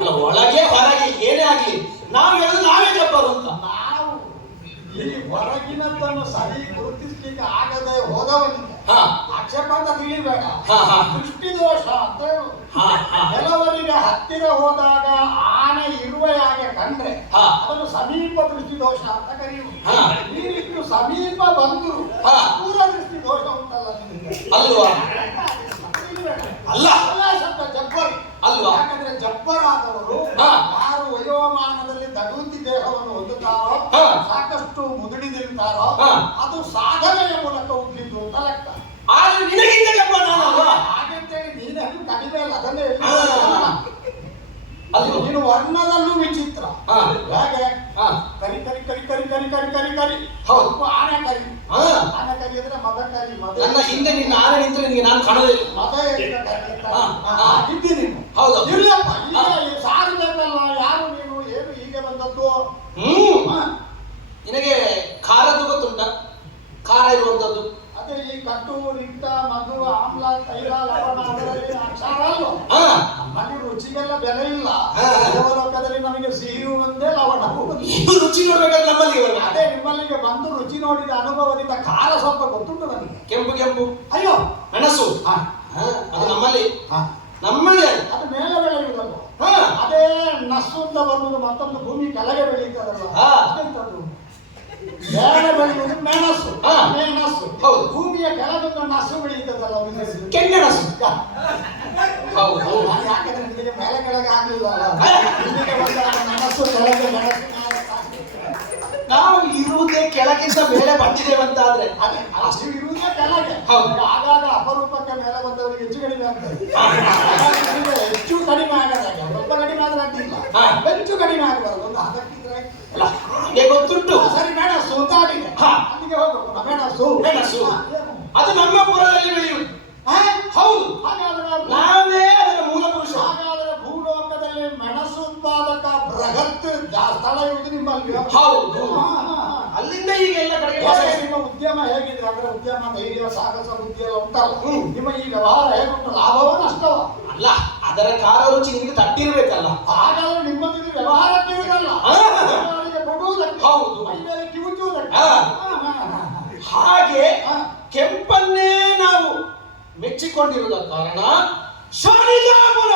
ಅಲ್ಲ, ಒಳಗೆ ಹೊರಗೆ ಏನೇ ಆಗ್ಲಿ ನಾವು ಹೇಳುದು ನಾವೇ ಜಬ್ಬರು ಅಂತ. ನಾವು ಈ ಹೊರಗಿನದ್ದನ್ನು ಸರಿ ಗುರುತಿಸ್ಲಿಕ್ಕೆ ಆಗದೆ ಹೋದವನಿಗೆ ಆಕ್ಷೇಪ ಅಂತ ತಿಳಿಬೇಡ. ದೃಷ್ಟಿ ದೋಷ ಅಂತ ಹೇಳುದು. ಕೆಲವರಿಗೆ ಹತ್ತಿರ ಹೋದಾಗ ಆನೆ ಇರುವ ಹಾಗೆ ಕಂಡ್ರೆ ಅದನ್ನು ಸಮೀಪ ದೃಷ್ಟಿ ದೋಷ ಅಂತ ಕರೆಯುವುದು. ನೀನಿಷ್ಟು ಸಮೀಪ ಬಂದ್ರು ದೂರ ದೃಷ್ಟಿ ದೋಷ ಉಂಟಲ್ಲ ನಿಮಗೆ, ಅಲ್ವಾ? ಅಲ್ಲ ಶಬ್ದ ಜಬ್ಬರು ಅಲ್ವಾ? ಯಾಕಂದ್ರೆ ಜಬ್ಬರಾದವರು ಯಾರು ವಯೋಮಾನದಲ್ಲಿ ದಡುತಿ ದೇಹವನ್ನು ಹೊಂದುತ್ತಾರೋ, ಸಾಕಷ್ಟು ಮುದುಡಿದಿರ್ತಾರೋ ಅದು ಸಾಧನೆಯ ಮೂಲಕ ಹುಟ್ಟಿದ್ದು ಅಂತ ಲೆಕ್ಕ. ಆದ್ರೆ ನಿನಗಿಂತ ಜಬ್ಬ ನಾನಲ್ವಾ? ಹಾಗಂತೇಳಿ ನೀನನ್ನು ಕಡಿಮೆ ಅಲ್ಲ, ಅದನ್ನೇ ಅದು ನೀನು ವರ್ಣದಲ್ಲೂ ವಿಚಿತ್ರ. ಹೇಗೆ ಕರಿ ಕರಿ ಕರಿ ಕರಿ ಕರಿ ಕರಿ ಕರಿ ಕರಿ ಹೌದು, ಆನೆ ಕರಿ. ಆನೆ ಕರಿ ಅಂದ್ರೆ ಮದ ಕರಿ. ನನ್ನ ಹಿಂದೆ ನಿನ್ನ ಆನೆ ನಿಂತು ನಿನಗೆ ನಾನು ಕಾಣೋದಿಲ್ಲ. ಮದ ಇದ್ದೀನಿ. ಹೌದು, ಇಲ್ಲಪ್ಪ, ಈಗ ಸಾರಬೇಕಲ್ಲ. ಯಾರು ನೀನು, ಏನು ಹೀಗೆ ಬಂದದ್ದು? ನಿನಗೆ ಖಾರದ್ದು ಗೊತ್ತುಂಟ? ಖಾರ ಇರುವಂತದ್ದು ಅದು ಮತ್ತೆ ಈ ಕಟ್ಟು ರಿಕ್ತ ಮಧು ಆಮ್ಲ ತೈಲ ಲವಣ ಅದರಲ್ಲಿ ಅಕ್ಷರ ಅಲ್ವ ಹಾ ನಮಗೆ ರುಚಿಗೆಲ್ಲ ಬೆಲೆ ಇಲ್ಲ ಹಾ. ದೇವಲೋಕದಲ್ಲಿ ನಮಗೆ ಸಿಹಿಯು ಒಂದೇ ಲವಣವು ಒಂದೇ. ಇದು ರುಚಿ ನೋಡ್ಬೇಕಾದ್ರೆ ನಮ್ಮಲ್ಲಿ ಇವಾಗ ಅದೇ ನಿಮ್ಮಲ್ಲಿಗೆ ಬಂದು ರುಚಿ ನೋಡಿದ ಅನುಭವದಿಂದ ಖಾರ ಸ್ವಲ್ಪ ಗೊತ್ತುಂಟು ನನಗೆ. ಕೆಂಪು ಕೆಂಪು ಅಯ್ಯೋ ಮೆಣಸು ಹಾ ಅದು ನಮ್ಮಲ್ಲಿ ಹಾ ನಮ್ಮಲ್ಲಿ ಅದು ಮೇಲೆ ಬೆಳೆಯುವುದಲ್ಲ. ಹಾ ಅದೇ ನಸ್ಸು ಅಂತ ಬರುವುದು ಮತ್ತೊಂದು ಭೂಮಿ ಕೆಳಗೆ ಬೆಳೆಯುತ್ತದಲ್ಲ ಹಾ. ಅದೆಂತದ್ದು? ಮೇಲೆ ಬೆಳೆಯುವುದು ಮೆಣಸು. ಹಾ. ಮೆಣಸು ಹೌದು. ಭೂಮಿಯ ಕೆಳಗೊಂದು ನಸ್ಸು ಬೆಳೆಯುತ್ತದಲ್ಲ ಒಂದು ಕೆಂಗೆಣಸು ಹೌದು ನಾನು ಯಾಕಂದ್ರೆ ನಿಮಗೆ ಮೇಲೆ ಕೆಳಗೆ ಆಗ್ಲಿಲ್ಲ ಇಲ್ಲಿಗೆ ಬಂದಾಗ ಮೆಣಸು ಕೆಳಗೆ ಮೆಣಸು ಮೇಲೆ ಸಾಕು. ನಾವು ಇರುವುದೇ ಕೆಳಗಿಂದ ಮೇಲೆ ಬಂದಿದ್ದೇವಂತಾದ್ರೆ ಅದೇ ನೀವು ಇರುವುದೇ ಕೆಳಗೆ. ಹೌದು. ಆಗಾಗ ಅಪರೂಪಕ್ಕೆ ಮೇಲೆ ಬಂದವರಿಗೆ ಹೆಚ್ಚು ಕಡಿಮೆ ಆಗ್ತದೆ. ನಿಮಗೆ ಹೆಚ್ಚು ಕಡಿಮೆ ಆಗದಾಗ ಸ್ವಲ್ಪ ಕಡಿಮೆ ಆದ್ರೆ ಅಡ್ಡಿಲ್ಲ. ಹಾ. ಹೆಚ್ಚು ಕಡಿಮೆ ಆಗಬಾರ್ದು ಒಂದು ಅದಕ್ಕಿದ್ರೆ ಅಲ್ಲ ಹಾಗೆ ಗೊತ್ತುಂಟು ಸರಿ ಮೆಣಸು ಅಂತ ಆಡಿದೆ. ಹಾ. ಅಲ್ಲಿಗೆ ಹೋಗೋಣ ಮೆಣಸು ಮೆಣಸು. ಹಾ, ಏನು? ಅದು ನಮ್ಮ ಪುರದಲ್ಲಿ ಬೆಳೆಯುವುದು ಹಾ? ಹೌದು ಹಾಗಾದ್ರೆ ನಾವು- ನಾವೇ ಅದರ ಮೂಲ ಪುರುಷ ಹಾಗಾದ್ರೆ ಭೂಲೋಕದಲ್ಲಿ ಮೆಣಸು ಉತ್ಪಾದಕ ಬೃಹತ್ ಸ್ಥಳ ಇರುವುದು ನಿಮ್ಮಲ್ಲಿ. ಹೌದು ಹಾ, ಹಾ, ಹಾ. ಅಲ್ಲಿಂದ ಈಗ ಎಲ್ಲ ಕಡೆಗೆ ಹೇಗೆ ನಿಮ್ಮ ಉದ್ಯಮ ಹೇಗಿದೆ ಅಂದ್ರೆ ಉದ್ಯಮ ಧೈರ್ಯ ಸಾಹಸ ಬುದ್ಧಿ ಎಲ್ಲ ಉಂಟಲ್ಲ. ನಿಮ್ಮ ಈ ವ್ಯವಹಾರ ಹೇಗುಂಟು ಲಾಭವ ನಷ್ಟವ? ಅಲ್ಲ ಅದರ ಖಾರ ರುಚಿ ನಿಮಗೆ ತಟ್ಟಿರ್ಬೇಕಲ್ಲ ಹಾಗಾದ್ರೆ ನಿಮ್ಮದು ವ್ಯವಹಾರಕ್ಕೆ ಇರಲ್ಲ. ಹಾ. ಅವರಿಗೆ ಕೊಡುವುದಕ್ಕೆ ಹೌದು. ಮೈ ಮೇಲೆ ಕಿವುಚುವುದಕ್ಕೆ. ಹಾ. ಹಾ, ಹಾ, ಹಾ, ಹಾಗೆ ಹಾ. ಕೆಂಪನ್ನೇ ನಾವು ಮೆಚ್ಚಿಕೊಂಡಿರುವುದ ಕಾರಣ ಶೋಣಿತಾಪುರ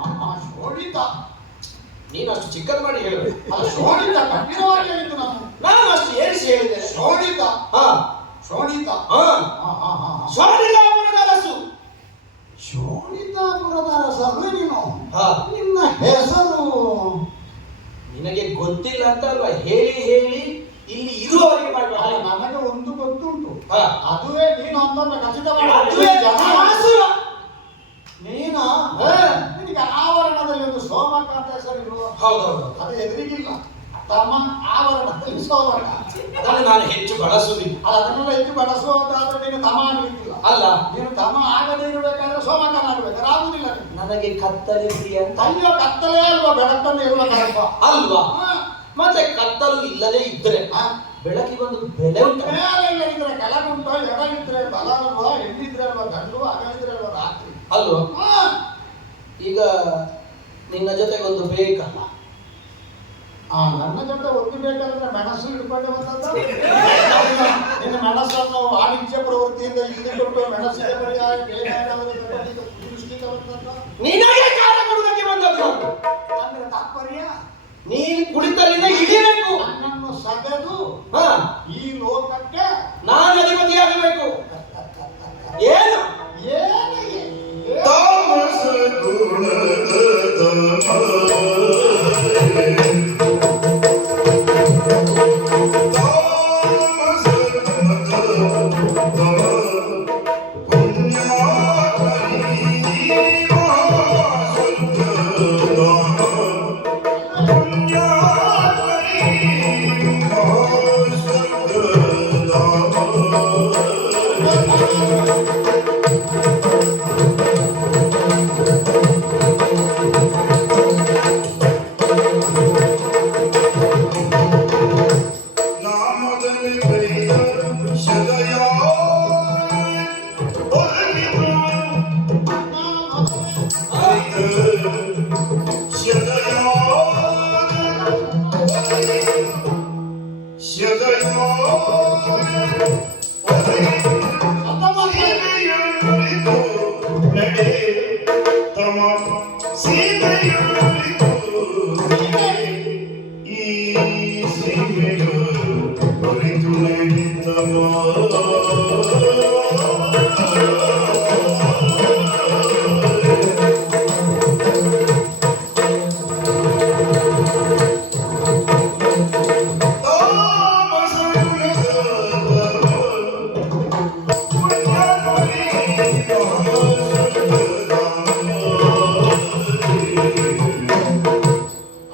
ಹಾ, ಶೋಣಿತ. ನೀನು ಅಷ್ಟು ಚಿಕ್ಕದ್ ಮಾಡಿ ಹೇಳಬೇಕು ಅದು ಶೋಣಿತ ಕಠಿಣವಾಗಿ ಹೇಳಿದ್ದು ನಾನು ಅಷ್ಟು ಏರಿಸಿ ಹೇಳಿದ್ದೇನೆ ಶೋಣಿತ ಹಾ ಶೋಣಿತ. ಹಾ ಹಾ, ಹಾ, ಹಾ. ಶೋಣಿತಾಪುರದ ಅರಸು ಶೋಣಿತಾಪುರದ ಅರಸರು ನೀನು. ಹಾ ನಿನ್ನ ಹೆಸರು ನಿನಗೆ ಗೊತ್ತಿಲ್ಲ ಅಂತ ಅಲ್ವಾ ಹೇಳಿ ಹೇಳಿ ಇಲ್ಲಿ ಇರುವವರಿಗೆ ಅಲ್ಲ, ಮಾಡಬೇಕು ನನಗೆ ಒಂದು ಗೊತ್ತುಂಟು. ಹಾ ಅದುವೇ ನೀನು ಅಂತ ಖಚಿತ ಅದುವೇ ಜನಾಸುರ. ನೀನ ಹಾ. ನಿನಗೆ ಆವರಣದಲ್ಲಿ ಒಂದು ಸೋಮಕಾಂತ ಹೆಸರು ಇರುವ ಹೌದೌದು ಅದು ಎದುರಿಗಿಲ್ಲ. ತಮ್ಮ ಆವರಣದಲ್ಲಿ ಸೋಮಕ. ಅದನ್ನು ನಾನು ಹೆಚ್ಚು ಬಳಸುವುದಿಲ್ಲ ಅದನ್ನೆಲ್ಲ ಹೆಚ್ಚು ಬಳಸುವುದಾದ್ರೆ ನೀನು ತಮ ಆಗಲಿಕ್ಕಿಲ್ಲ. ಅಲ್ಲ ನೀನು ತಮ ಆಗದೇ ಇರಬೇಕಾದ್ರೆ ಸೋಮಕನಾಗಬೇಕಾದ್ರೆ ಆಗುದಿಲ್ಲ ನೀನು. ನನಗೆ ಕತ್ತಲೆ ಪ್ರಿಯ ಅಂತ ಅಯ್ಯೋ ಕತ್ತಲೇ ಅಲ್ವಾ ಬೆಳಕನ್ನು ಇರುವ ಕಲ್ಪ. ಅಲ್ವಾ ಹಾ. ಮತ್ತೆ ಕತ್ತಲು ಇಲ್ಲದೆ ಇದ್ರೆ ಹಾ. ಬೆಳಕಿಗೊಂದು ಬೆಲೆ ಉಂಟು ಮೇಲೆ ಇಲ್ಲದಿದ್ರೆ ಕೆಳಗುಂಟು, ಎಡ ಇದ್ರೆ ಬಲ ಅಲ್ವಾ, ಎಲ್ಲಿದ್ರೆ ಅಲ್ವಾ ಗಂಡು, ಅಗಲಿದ್ರೆ ಅಲ್ವಾ ರಾತ್ರಿ. ಅಲ್ವಾ ಹಾ. ಈಗ ನಿನ್ನ ಜೊತೆಗೊಂದು ಬೇಕಲ್ಲ ನನ್ನ ಜೊತೆ ಒಪ್ಪಿಬೇಕಾದ್ರೆ ಮೆಣಸು ಹಿಡ್ಕೊಂಡು ಬಂದದ್ದು. ನಿನ್ನ ಮೆಣಸನ್ನು ವಾಣಿಜ್ಯ ಪ್ರವೃತ್ತಿಯಿಂದ ಇಲ್ಲಿಟ್ಟು ಮೆಣಸಿಗೆ ಪರ್ಯಾಯ ಬೇರೆ ದೃಷ್ಟಿಗೆ ಬಂದದ್ದು. ನಿನಗೆ ಕಾಲ ಕೊಡುವುದಕ್ಕೆ ಬಂದದ್ದು ಅಂದ್ರೆ ತಾತ್ಪರ್ಯ ನೀನು ಕುಳಿತಲ್ಲಿಂದ ಇಳಿಬೇಕು ನನ್ನನ್ನು ಸಗದು ಹಾ ಈ ಲೋಕಕ್ಕೆ ನಾನು ಅಧಿಪತಿಯಾಗಬೇಕು ಏನು ಏನು ತಾಮಸ ಗುಣದ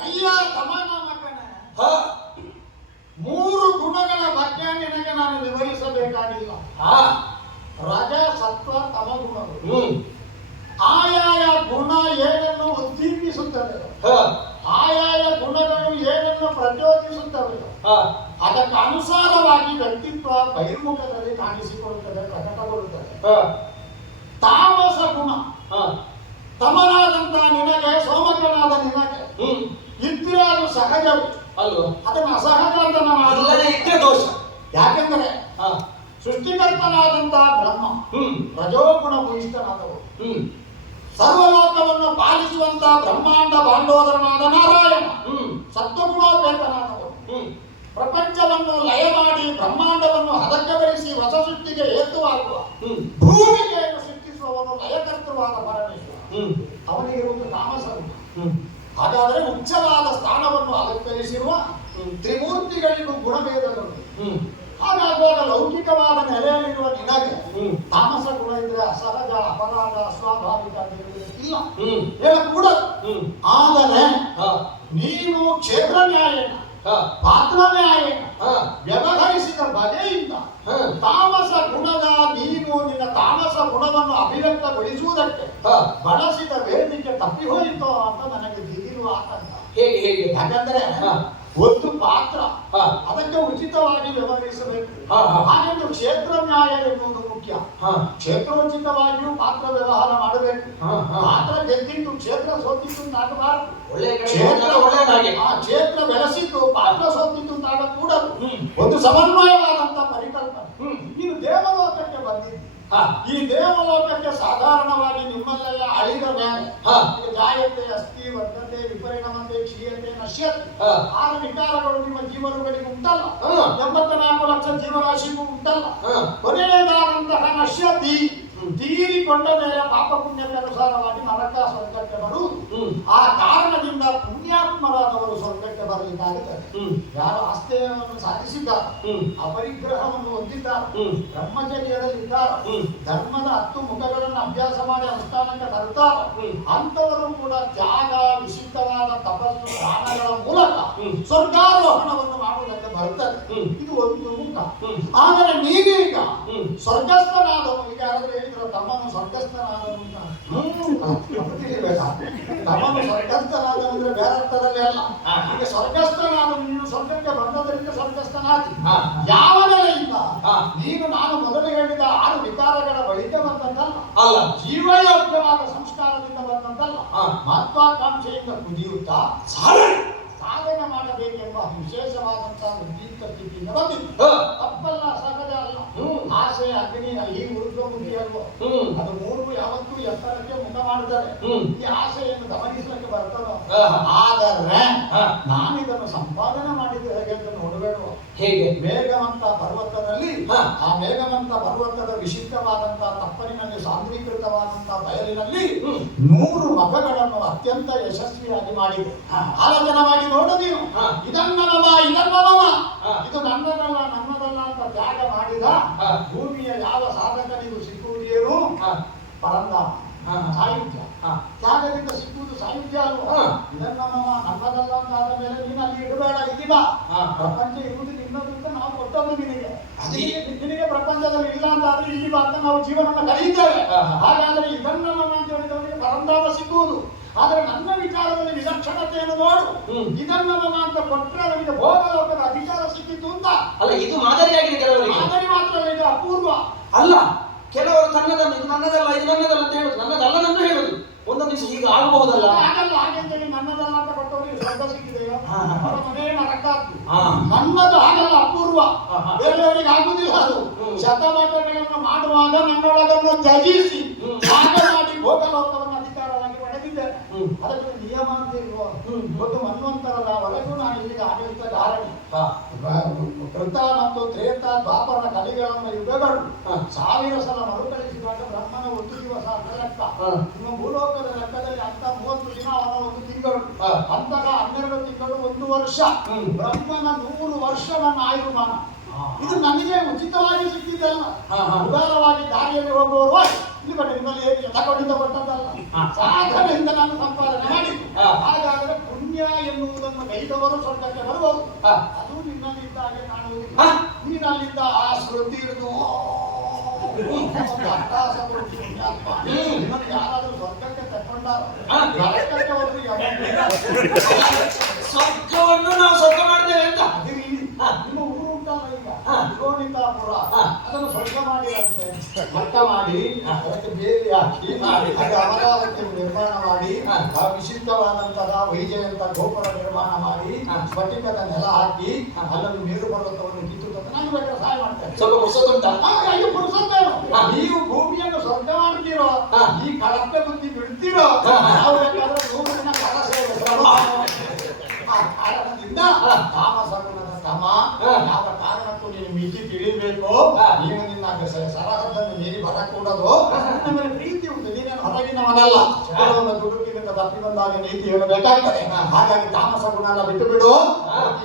ಅಯ್ಯ ಸಮಾನ ಮಕ್ಕಳೇ, ಹಾ 3 ಗುಣಗಳ ಬಗ್ಗೆ ನಿನಗೆ ನಾನು ವಿವರಿಸಬೇಕಾಗಿಲ್ಲ. ಹಾ ರಜ ಸತ್ವ ತಮ ಗುಣಗಳು. ಹ್ಮ್ ಆಯಾಯ ಗುಣ ಏನನ್ನು ಉದ್ದೀಪಿಸುತ್ತವೆ, ಹಾ ಆಯಾಯ ಗುಣಗಳು ಏನನ್ನು ಪ್ರಚೋದಿಸುತ್ತವೆ, ಹಾ ಅದಕ್ಕೆ ಅನುಸಾರವಾಗಿ ವ್ಯಕ್ತಿತ್ವ ಬಹಿರ್ಮುಖದಲ್ಲಿ ಕಾಣಿಸಿಕೊಳ್ಳುತ್ತದೆ, ಪ್ರಕಟಗೊಳ್ಳುತ್ತದೆ. ತಾಮಸ ಗುಣ ತಮನಾದಂತ ನಿನಗೆ, ಸೋಮಕನಾದ ನಿನಗೆ ಇದ್ರೆ ಅದು ಸಹಜವೇ ಅಲ್ವಾ? ಅದನ್ನ ಅಸಹಜ ಅಂತ ನಾನು ಅಲ್ಲದೆ ಇದ್ರೆ ದೋಷ. ಯಾಕೆಂದರೆ ಸೃಷ್ಟಿಕರ್ತನಾದಂತಹ ಬ್ರಹ್ಮ ರಜೋಗುಣ ಭೂಯಿಷ್ಠನಾದವರು, ಸರ್ವಲೋಕವನ್ನು ಪಾಲಿಸುವಂತಹ ಬ್ರಹ್ಮಾಂಡ ಬಾಂಡೋದರನಾದ ನಾರಾಯಣ ಸತ್ವಗುಣೋಪೇತನಾದವರು, ಪ್ರಪಂಚವನ್ನು ಲಯ ಮಾಡಿ ಬ್ರಹ್ಮಾಂಡವನ್ನು ಹದಕ್ಕೆ ಬರಿಸಿ ಹೊಸ ಸೃಷ್ಟಿಗೆ ಹೇತುವಾಗುವ ಭೂಮಿಕೆಯನ್ನು ಸೃಷ್ಟಿಸುವವನು ಲಯಕರ್ತೃವಾದ ಪರಮೇಶ್ವರ. ಅವನಿಗಿರುವುದು ತಾಮಸ ಗುಣ. ಹಾಗಾದರೆ ಉಚ್ಚವಾದ ಸ್ಥಾನವನ್ನು ಅಲಂಕರಿಸಿರುವ ತ್ರಿಮೂರ್ತಿಗಳಿಗೂ ಗುಣಭೇದಗಳು. ಹಾಗಾಗುವಾಗ ಲೌಕಿಕವಾದ ನೆಲೆಯಲ್ಲಿರುವ ನಿನಗೆ ತಾಮಸ ಗುಣ ಇದ್ರೆ ಅಸಹಜ, ಅಪರಾಧ, ಅಸ್ವಾಭಾವಿಕ ಇಲ್ಲ ಹೇಳಕೂಡದು. ಆದರೆ ನೀನು ಕ್ಷೇತ್ರ ನ್ಯಾಯನ, ಪಾತ್ರ ನ್ಯಾಯನ ವ್ಯವಹರಿಸಿದ ಬಗೆಯಿಂದ ತಾಮಸ ಗುಣದ ನೀನು ನಿನ್ನ ತಾಮಸ ಗುಣವನ್ನು ಅಭಿವ್ಯಕ್ತಗೊಳಿಸುವುದಕ್ಕೆ ಬಳಸಿದ ವೇದಿಕೆ ತಪ್ಪಿ ಹೋಯಿತು ಅಂತ ನನಗೆ ದಿಗಿಲು ಆತಂಕ. ಹೇಗೆ ಹೇಗೆ? ಯಾಕಂದ್ರೆ ಒಂದು ಪಾತ್ರ ಅದಕ್ಕೆ ಉಚಿತವಾಗಿ ವ್ಯವಹರಿಸಬೇಕು. ಹಾಗೆಂದು ಕ್ಷೇತ್ರ ನ್ಯಾಯ ಎನ್ನುವುದು ಮುಖ್ಯ. ಕ್ಷೇತ್ರೋಚಿತವಾಗಿಯೂ ಪಾತ್ರ ವ್ಯವಹಾರ ಮಾಡಬೇಕು. ಪಾತ್ರ ಗೆದ್ದಿದ್ದು ಕ್ಷೇತ್ರ ಸೋತಿದ್ದು ತಾಗಬಾರದು. ಕ್ಷೇತ್ರ ಬೆಳೆಸಿದ್ದು ಪಾತ್ರ ಸೋತಿದ್ದು ತಾಗಕೂಡದು. ಒಂದು ಸಮನ್ವಯವಾದಂತ ಪರಿಕಲ್ಪನೆ. ನೀನು ದೇವಲೋಕಕ್ಕೆ ಬಂದಿದ್ದು. ಈ ದೇವಲೋಕಕ್ಕೆ ಸಾಧಾರಣವಾಗಿ ನಿಮ್ಮಲ್ಲೆಲ್ಲ ಅಳಿದ ಮೇಲೆ ಜಾಯತೆ, ಅಸ್ಥಿ, ವರ್ಧತೆ, ವಿಪರಿಣಮತೆ, ಕ್ಷೀಯತೆ, ನಶ್ಯತೆ ಆದ ವಿಕಾರಗಳು ನಿಮ್ಮ ಜೀವನಗಳಿಗೆ ಉಂಟಲ್ಲ. 84 ಲಕ್ಷ ಜೀವರಾಶಿಗೂ ಉಂಟಲ್ಲ. ಕೊನೆಯದಾದಂತಹ ನಶ್ಯತಿ ತೀರಿಕೊಂಡ ಮೇಲೆ ಪಾಪ ಪುಣ್ಯಕ್ಕೆ ಅನುಸಾರವಾಗಿ ನರಕ ಸ್ವರ್ಗಕ್ಕೆ ಬರುವುದು. ಆ ಕಾರಣದಿಂದ ಪುಣ್ಯಾತ್ಮರಾದವರು ಸ್ವರ್ಗಕ್ಕೆ ಬರಲಿಕ್ಕಾಗುತ್ತದೆ. ಯಾರು ಆಸ್ತೆಯನ್ನು ಸಾಧಿಸಿದ್ದಾರೆ, ಅಪರಿಗ್ರಹವನ್ನು ಹೊಂದಿದ್ದಾರೆ, ಬ್ರಹ್ಮಚರ್ಯದಲ್ಲಿದ್ದಾರೆ, ಧರ್ಮದ 10 ಮುಖಗಳನ್ನು ಅಭ್ಯಾಸ ಮಾಡಿ ಅನುಷ್ಠಾನಕ್ಕೆ ತರುತ್ತಾರೆ, ಅಂತವರು ಕೂಡ ತ್ಯಾಗ, ವಿಶಿಷ್ಟವಾದ ತಪಸ್ಸು, ದಾನಗಳ ಮೂಲಕ ಸ್ವರ್ಗಾರೋಹಣವನ್ನು ಮಾಡುವುದಕ್ಕೆ ಬರುತ್ತದೆ. ಇದು ಒಂದು ಮುಖ. ಆದರೆ ನೀವೀಗ ಸ್ವರ್ಗಸ್ಥನಾದವನು, ಈಗ ಯಾರಾದ್ರೂ ಹೇಳಿದ್ರು ತಮ್ಮನು ಸ್ವರ್ಗಸ್ಥನಾದನು ಅಂತ, ತಮ್ಮನು ಸ್ವರ್ಗಸ್ಥನಾದನು ಬೇರೆ ಅರ್ಥದಲ್ಲಿ ಅಲ್ಲ. ಈಗ ಸ್ವರ್ಗಸ್ಥನಾದನು, ನೀನು ಸ್ವರ್ಗಕ್ಕೆ ಬಂದದರಿಂದ ಸ್ವರ್ಗಸ್ಥನಾದಿ. ಯಾವ ನೆಲೆಯಿಂದ ನೀನು ನಾನು ಮೊದಲು ಹೇಳಿದ 6 ವಿಕಾರಗಳ ಬಳಿಕ ಬಂದಂತಲ್ಲ, ಅಲ್ಲ ಜೀವಯೋಗ್ಯವಾದ ಸಂಸ್ಕಾರದಿಂದ ಬಂದಂತಲ್ಲ, ಮಹತ್ವಾಕಾಂಕ್ಷೆಯಿಂದ ಕುದಿಯುತ್ತಾ ಸಾಧನೆ ಮಾಡಬೇಕೆಂಬ ವಿಶೇಷವಾದಂತಹ ಉದ್ದೀತ ಸ್ಥಿತಿಯಿಂದ ಬಂದಿತ್ತು. ತಪ್ಪಲ್ಲ, ಸಹಜ ಅಲ್ಲ. ಆಸೆ, ಅಗ್ನಿ, ಈ ಊರ್ಧ್ವಮುಖಿ ಅಲ್ವೋ, ಅದು 3 ಯಾವತ್ತೂ ಎತ್ತರಕ್ಕೆ ಮುಖ ಮಾಡುತ್ತಾರೆ. ಈ ಆಸೆಯನ್ನು ಗಮನಿಸಲಿಕ್ಕೆ ಬರ್ತದೋ. ಆದರೆ ನಾನಿದನ್ನು ಸಂಪಾದನೆ ಮಾಡಿದ್ದು ಹೇಗೆ ಅಂತ ನೋಡಬೇಡ. ಹೇಗೆ? ಮೇಘವಂತ ಪರ್ವತದಲ್ಲಿ, ಆ ಮೇಘವಂತ ಪರ್ವತದ ವಿಶಿಷ್ಟವಾದಂತಹ ತಪ್ಪಲಿನಲ್ಲಿ ಸಾಂದ್ರೀಕೃತವಾದಂತಹ ಬಯಲಿನಲ್ಲಿ 100 ಮಖಗಳನ್ನು ಅತ್ಯಂತ ಯಶಸ್ವಿಯಾಗಿ ಮಾಡಿದೆ. ಆಲೋಚನವಾಗಿ ನೋಡು ನೀನು. ಇದನ್ನವ ಇದು ನನ್ನದಲ್ಲ ನನ್ನದಲ್ಲ ಅಂತ ತ್ಯಾಗ ಮಾಡಿದ ಭೂಮಿಯ ಯಾವ ಸಾಧಕನಿಗೂ ಸಿಕ್ಕುವುದೇನು? ಪರಂಧಾಮ, ಸಾಯುಜ್ಯ. ತ್ಯಾಗದಿಂದ ಸಿಕ್ಕುವುದು ಸಾಯುಜ್ಯ ಅಲ್ವ? ಇದನ್ನವ ನನ್ನದಲ್ಲ ಅಂತ ಆದ ಮೇಲೆ ನೀನು ಅಲ್ಲಿ ಇಡಬೇಡ. ಇದೀಗ ಪ್ರಪಂಚ ಇರುವುದು ನಿನ್ನದು ಅಂತ ನಾವು ಕೊಟ್ಟದ್ದು ನಿನಗೆ. ನಿನಗೆ ಪ್ರಪಂಚದಲ್ಲಿ ಇಲ್ಲ ಅಂತ ಆದ್ರೆ ಇಲ್ಲಿ ಅಂತ ನಾವು ಜೀವನವನ್ನು ಕಲಿಯುತ್ತೇವೆ. ಹಾಗಾದ್ರೆ ಇದನ್ನವ ಅಂತ ಹೇಳಿದವನಿಗೆ ಪರಂಧಾಮ ಸಿಕ್ಕುವುದು. ಆದ್ರೆ ನನ್ನ ವಿಚಾರದಲ್ಲಿ ವಿಲಕ್ಷಣತೆಯನ್ನು ನೋಡು. ಇದನ್ನವ ಅಂತ ಕೊಟ್ಟರೆ ಅವನಿಗೆ ಭೋಗಲೋಕದ ಅಧಿಕಾರ ಸಿಕ್ಕಿತು ಅಂತ ಅಲ್ಲ. ಇದು ಮಾದರಿಯಾಗಿದೆ ಕೆಲವರಿಗೆ. ಮಾದರಿ ಮಾತ್ರ ಅಲ್ಲ, ಇದು ಅಪೂರ್ವ ಅಲ್ಲ. ಕೆಲವರು ತನ್ನದನ್ನು ಇದು ನನ್ನದಲ್ಲ, ಇದು ನನ್ನದಲ್ಲ ಅಂತ ಹೇಳುದು, ನನ್ನದಲ್ಲನ್ನು ಹೇಳುದು. ಒಂದೊಂದು ದಿವಸ ಹೀಗೆ ಆಗಬಹುದಲ್ಲ. ಆಗಲ್ಲ. ಹಾಗೆಂತೇಳಿ ನನ್ನದಲ್ಲ ಅಂತ ಕೊಟ್ಟವರಿಗೆ ಸ್ವರ್ಗ ಸಿಕ್ಕಿದೆಯೋ? ಅವರ ಮನೆ ನರಕ ಆಗ್ತದೆ. ನನ್ನದು ಆಗಲ್ಲ, ಅಪೂರ್ವ. ಬೇರೆಯವರಿಗೆ ಆಗುದಿಲ್ಲ ಅದು. ಶತಮಾನಗಳನ್ನು ಮಾಡುವಾಗ ನನ್ನೊಳಗನ್ನು ತ್ಯಜಿಸಿ ತ್ಯಾಗ ಮಾಡಿ ಭೋಗಲೋಕವನ್ನು ಅಧಿಕಾರವಾಗಿ ಪಡೆದಿದ್ದೇನೆ. ಅದಕ್ಕೆ ನಿಯಮ ಅಂತ ಇರುವ ಒಂದು ಮನ್ವಂತರದ ವರೆಗೂ ನಾನು ಇಲ್ಲಿಗೆ ಆಡಳಿತಗಾರನಿ. ಕೃತ ಮತ್ತು ತ್ರೇತ ದ್ವಾಪರ ಕಲಿಗಳನ್ನು ಯುಗಗಳು 1000 ಸಲ ಮರುಕಳಿಸಿದಾಗ ಬ್ರಹ್ಮನ 1 ದಿವಸ ಅಂತ ಲೆಕ್ಕ. ನಿಮ್ಮ ಭೂಲೋಕದ ಲೆಕ್ಕದಲ್ಲಿ ಅಂತ 30 ದಿನ ಅವನ 1 ತಿಂಗಳು, ಅಂತಹ 12 ತಿಂಗಳು 1 ವರ್ಷ. ಬ್ರಹ್ಮನ 100 ವರ್ಷ ನನ್ನ ಆಯುರ್ಮಾನ. ಇದು ನನಗೆ ಉಚಿತವಾಗಿ ಸಿಕ್ಕಿದ್ದಲ್ಲ. ಉದಾರವಾಗಿ ದಾರಿಯಲ್ಲಿ ಹೋಗುವವರು ಇದು ಕಡೆ ನಿಮ್ಮಲ್ಲಿ ಯಥಾಕಡಿತ ಕೊಟ್ಟದ್ದಲ್ಲ, ಸಾಧನೆಯಿಂದ ನಾನು ಸಂಪಾದನೆ ಮಾಡಿದ್ದು. ಹಾಗಾದರೆ ಪುಣ್ಯ ಎನ್ನುವುದನ್ನು ಗೈದವರು ಸ್ವರ್ಗಕ್ಕೆ ಬರುವುದು. ಅದು ನಿನ್ನಲ್ಲಿದ್ದ ಹಾಗೆ ಕಾಣುವುದಿಲ್ಲ. ನೀನಲ್ಲಿದ್ದ ಆ ಸ್ಮೃತಿ ಇರುವುದು ಯಾರಾದ್ರೂ ಸ್ವರ್ಗಕ್ಕೆ ತಕೊಂಡಾರ ಸ್ವರ್ಗವನ್ನು ನಾವು ಸ್ವರ್ಗ ಮಾಡ್ತೇವೆ ಅಂತ ನಿಮ್ಮ ಸ್ವಚ್ಛ ಮಾಡಿದಂತೆ ಮಟ್ಟ ಮಾಡಿ ಅದಕ್ಕೆ ಬೇಲಿ ಹಾಕಿ ಅದು ಅಮರಾವತಿ ನಿರ್ಮಾಣ ಮಾಡಿ ಆ ವಿಶಿಷ್ಟವಾದಂತಹ ವೈಜಯಂತ ಗೋಪುರ ನಿರ್ಮಾಣ ಮಾಡಿ ಸ್ಫಟಿಕದ ನೆಲ ಹಾಕಿ ಅಲ್ಲಲ್ಲಿ ಮೇರು ಪರ್ವತವನ್ನು ಕಿತ್ತುತ್ತ ನಾನು ಬೇಕಾದ್ರೆ ಸಹಾಯ ಮಾಡ್ತೇನೆ. ಸ್ವಲ್ಪ ಹೊಸದುಂಟ. ಇದು ಪುರುಷತ್ತೇನು? ನೀವು ಭೂಮಿಯನ್ನು ಸ್ವರ್ಗ ಮಾಡ್ತೀರೋ ಈ ಕಳಪೆ ಬುದ್ಧಿ ಬಿಡ್ತೀರೋ ನಾವು ಬೇಕಾದ್ರೆ 100 ದಿನ ಕಳಸೇವೆ ಆ ಕಾರಣದಿಂದ ಕಾಮಸಗುಣದ ಕ್ರಮ ಯಾವ ಕಾರಣಕ್ಕೂ ನೀನು ಮಿತಿ ತಿಳಿಬೇಕು. ನೀನು ನಿನ್ನ ಸರಹದ್ದನ್ನು ಮೀರಿ ಬರಕೂಡದು. ನಮಗೆ ಪ್ರೀತಿ ಉಂಟು, ನೀನೇನು ಹೊರಗಿನವನಲ್ಲ. ಕೆಲವೊಂದು ದುಡುಕಿನಿಂದ ತಪ್ಪಿ ಬಂದಾಗ ನೀತಿ ಹೇಳಬೇಕಾಗ್ತದೆ. ಹಾಗಾಗಿ ತಾಮಸ ಗುಣ ಎಲ್ಲ ಬಿಟ್ಟು ಬಿಡು,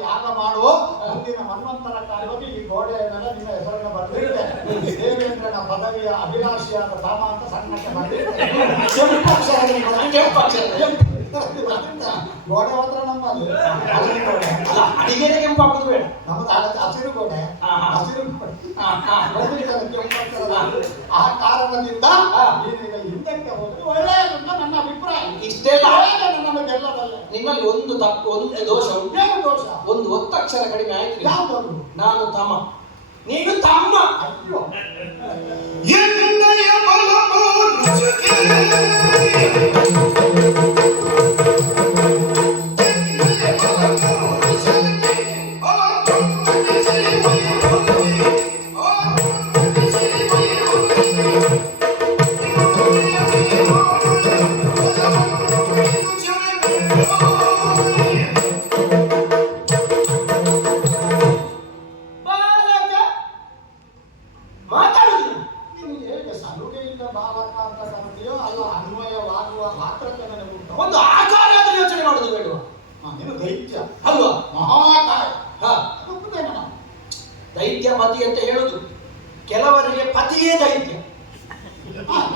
ಯಾಗ ಮಾಡು. ಮುಂದಿನ ಮನ್ವಂತರ ಕಾರ್ಯವಾಗಿ ಈ ಗೋಡೆಯ ಮೇಲೆ ನಿನ್ನ ಹೆಸರನ್ನು ಬರೆದಿರುತ್ತೆ. ದೇವೇಂದ್ರನ ಪದವಿಯ ಅಭಿಲಾಷಿಯಾದ ತಾಮ ಅಂತ ಸಣ್ಣಕ್ಕೆ ಬರೆದಿರುತ್ತೆ. ಗೋಡೆ ಮಾತ್ರ ನಮ್ಮದು ಅಡಿಗೆನೆ ಕೆಂಪು ಹಾಕುದು ಬೇಡ, ನಮ್ಮದು ಹಸಿರು ಗೋಡೆ. ಹಸಿರು ಆ ಕಾರಣದಿಂದ ನೀನೀಗ ಹಿಂದಕ್ಕೆ ಹೋದ್ರೆ ಒಳ್ಳೆಯದಂತ ನನ್ನ ಅಭಿಪ್ರಾಯ. ಇಷ್ಟೆಲ್ಲ ನನ್ನ ಗೆಲ್ಲಬಲ್ಲೆ. ನಿಮ್ಮಲ್ಲಿ ಒಂದು ತಪ್ಪು, ಒಂದು ದೋಷ ಉಂಟು. ಏನು ದೋಷ? ಒಂದು ಒತ್ತಕ್ಷರ ಕಡಿಮೆ ಆಯ್ತು. ಯಾವುದು? ನಾನು ತಮ್ಮ, ನೀನು ತಮ್ಮ. ಅಯ್ಯೋ ಎನ್ನಯ ಬಲಪೂರ್ಜಕೆ ಮಾತಾಡುದು ನೀನು ಹೇಗೆ ಸಲುಗೆಯಿಂದ ಬಾಲಕ ಅಂತ ಕರೆದಿಯೋ ಅಲ್ಲ ಅನ್ವಯವಾಗುವ ಮಾತ್ರಕ್ಕೆ ನನಗೆ ಉಂಟು. ಒಂದು ಆಕಾರ ಆದ್ರೆ ಯೋಚನೆ ಮಾಡುದು ಬೇಡವಾ? ನೀನು ದೈತ್ಯ ಅಲ್ವಾ? ಮಹಾಕಾಯ. ಹಾ, ಒಪ್ಪುತ್ತೇನೆ ನಾನು. ದೈತ್ಯ ಪತಿ ಅಂತ ಹೇಳುದು. ಕೆಲವರಿಗೆ ಪತಿಯೇ ದೈತ್ಯ.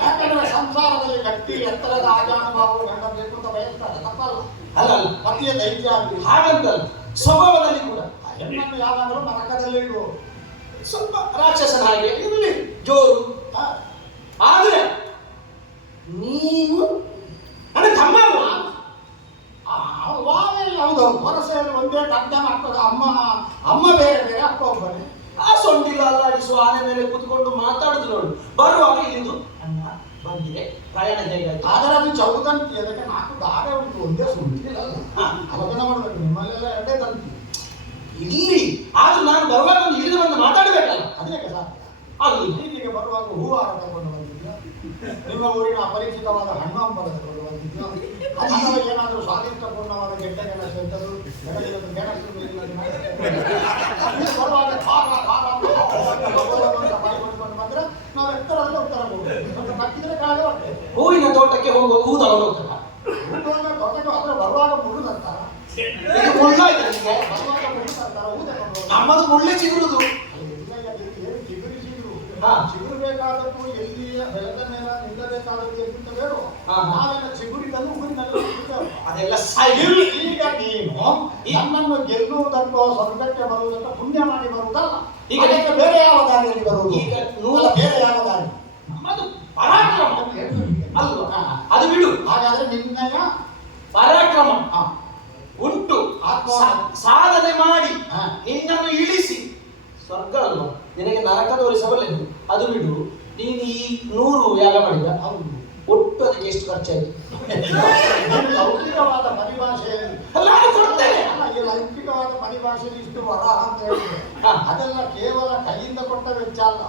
ಯಾಕಂದ್ರೆ ಸಂಸಾರದಲ್ಲಿ ವ್ಯಕ್ತಿ ಎತ್ತರದ ಆಜಾನುಭಾವವು ಗಂಡ ಬೇಕು ಅಂತ ಬಯಸ್ತಾರೆ, ತಪ್ಪಲ್ಲ. ಅಲ್ಲ ಪತಿಯ ದೈತ್ಯ ಆಗ್ಲಿ ಹಾಗಂತಲ್ಲ, ಸ್ವಭಾವದಲ್ಲಿ ಕೂಡ ಹೆಣ್ಣನ್ನು ಯಾವಾಗಲೂ ನರಕದಲ್ಲಿ ಇಡು. ಸ್ವಲ್ಪ ರಾಕ್ಷಸನ ಹಾಗೆ ಇರಲಿ, ಜೋರು. ಆದ್ರೆ ನೀನು ನನ್ನ ತಮ್ಮ. ವಾವೆಲ್ಲ ಹೌದು, ಹೊರಸೆಯಲ್ಲಿ ಒಂದೇ ತಂದೆ ಮಾಡ್ತದೆ. ಅಮ್ಮ ಬೇರೆ ಬೇರೆ, ಅಪ್ಪ ಒಬ್ಬನೇ. ಆ ಸೊಂಡಿಲ ಅಲ್ಲಾಡಿಸುವ ಆನೆ ಮೇಲೆ ಕೂತ್ಕೊಂಡು ಮಾತಾಡುದು ನೋಡು. ಬರುವಾಗ ಇಳಿದು ಅಣ್ಣ ಬಂದಿದೆ, ಪ್ರಯಾಣ ಹೇಗಾಯ್ತು? ಆದರೆ ಅದು ಚೌದಂತಿ, ಅದಕ್ಕೆ 4 ದಾರೆ ಉಂಟು, ಒಂದೇ ಸುಂಟಿಲ್ಲ. ಅವಾಗ ನೋಡ್ಬೇಕು, ನಿಮ್ಮಲ್ಲೆಲ್ಲ 2 ತಂತಿ ಇಲ್ಲಿ. ಆದ್ರೂ ನಾನು ಬರುವಾಗ ಒಂದು ಇಳಿದು ಬಂದು ಮಾತಾಡಬೇಕಲ್ಲ, ಅದೇ ಸಾಧ್ಯ. ಅದು ಹೀಗೆ ಬರುವಾಗ ಹೂವಾರ ತಗೊಂಡು ಬಂದಿದ್ಯಾ? ನಿಮ್ಮ ಊರಿನ ಅಪರಿಚಿತವಾದ ಹಣ್ಣು ಹಂಪಲ ತಗೊಂಡು ಬಂದಿದ್ಯಾ? ಅಥವಾ ಏನಾದರೂ ಸ್ವಾದಿಷ್ಟಪೂರ್ಣವಾದ ಗೆಡ್ಡ ಗೆಣಸು ಎಂಥದ್ದು ಗೆಣಸು ಬರುವಾಗ ಖಾರ ಖಾರ ಅಂತ ಬಾಯಿ ಮಾಡ್ಕೊಂಡು ಬಂದ್ರೆ ನಾವು ಎತ್ತರದಲ್ಲಿ ಉತ್ತರ ಕೊಡ್ಬೇಕು. ಕಟ್ಟಿದ್ರೆ ಕಾಲೇ ಹೊಟ್ಟೆ. ಹೂವಿನ ತೋಟಕ್ಕೆ ಹೋಗುವ ಹೂ ತಗೊಂಡು ಹೋಗ್ತಲ್ಲ. ತೋಟಕ್ಕೆ ಆದ್ರೆ ಬರುವಾಗ ಮುಳ್ಳು ತರ್ತಾರ. ಇದು ಮುಳ್ಳಾಯ್ತು ನಿಮಗೆ? ಬರುವಾಗ ಮುಳ್ಳು ತರ್ತಾರ, ಹೂ ತಗೊಂಡು. ನಮ್ಮದು ಮುಳ್ಳೆ ಚಿಗುರುದು. ಚಿಗುರು ಬೇಕಾದದ್ದು ಎಲ್ಲಿಯ ಬೆಳೆದ ಮೇಲೆ ನಿಲ್ಲಬೇಕಾದದ್ದು ಎಲ್ಲಿಂದ ಬೇಡ. ನಾವೆಲ್ಲ ಚಿಗುರಿದನ್ನು ಊರಿನಲ್ಲಿ ಅದೆಲ್ಲ ಈಗ ನೀನು ನನ್ನನ್ನು ಗೆಲ್ಲುವುದಕ್ಕೋ ಸ್ವರ್ಗಕ್ಕೆ ಬರುವುದಕ್ಕೋ ಪುಣ್ಯ ಮಾಡಿ ಬರುವುದಲ್ಲ. ಈಗ ಬೇರೆ ಯಾವ ದಾರಿಯಲ್ಲಿ ಬರುವುದು? ಈಗ ಬೇರೆ ಯಾವ ದಾರಿ? ನಮ್ಮದು ಪರಾಕ್ರಮ ಅಲ್ವಾ? ಅದು ಬಿಡು. ಹಾಗಾದ್ರೆ ನಿನ್ನಯ ಪರಾಕ್ರಮ ಉಂಟು. ಸಾಧನೆ ಮಾಡಿ ಹಾ. ನಿನ್ನನ್ನು ಇಳಿಸಿ ಸ್ವರ್ಗ ಅಲ್ವಾ? ನಿನಗೆ ನರಕ ತೋರಿಸಬಲ್ಲೆನು. ಅದು ಬಿಡು. ನೀನು ಈ 100 ಯಾಗ ಮಾಡಿದ, ಒಟ್ಟು ಅದಕ್ಕೆ ಎಷ್ಟು ಖರ್ಚಾಯ್ತು? ಲೌಕಿಕವಾದ ಪರಿಭಾಷೆಯಲ್ಲಿ ನಾನು ಕೊಡ್ತೇನೆ. ಈ ಲೌಕಿಕವಾದ ಪರಿಭಾಷೆಯಲ್ಲಿ ಇಷ್ಟು ವರ ಅಂತ ಹೇಳಿದ್ರೆ ಅದೆಲ್ಲ ಕೇವಲ ಕೈಯಿಂದ ಕೊಟ್ಟ ವೆಚ್ಚ ಅಲ್ಲ,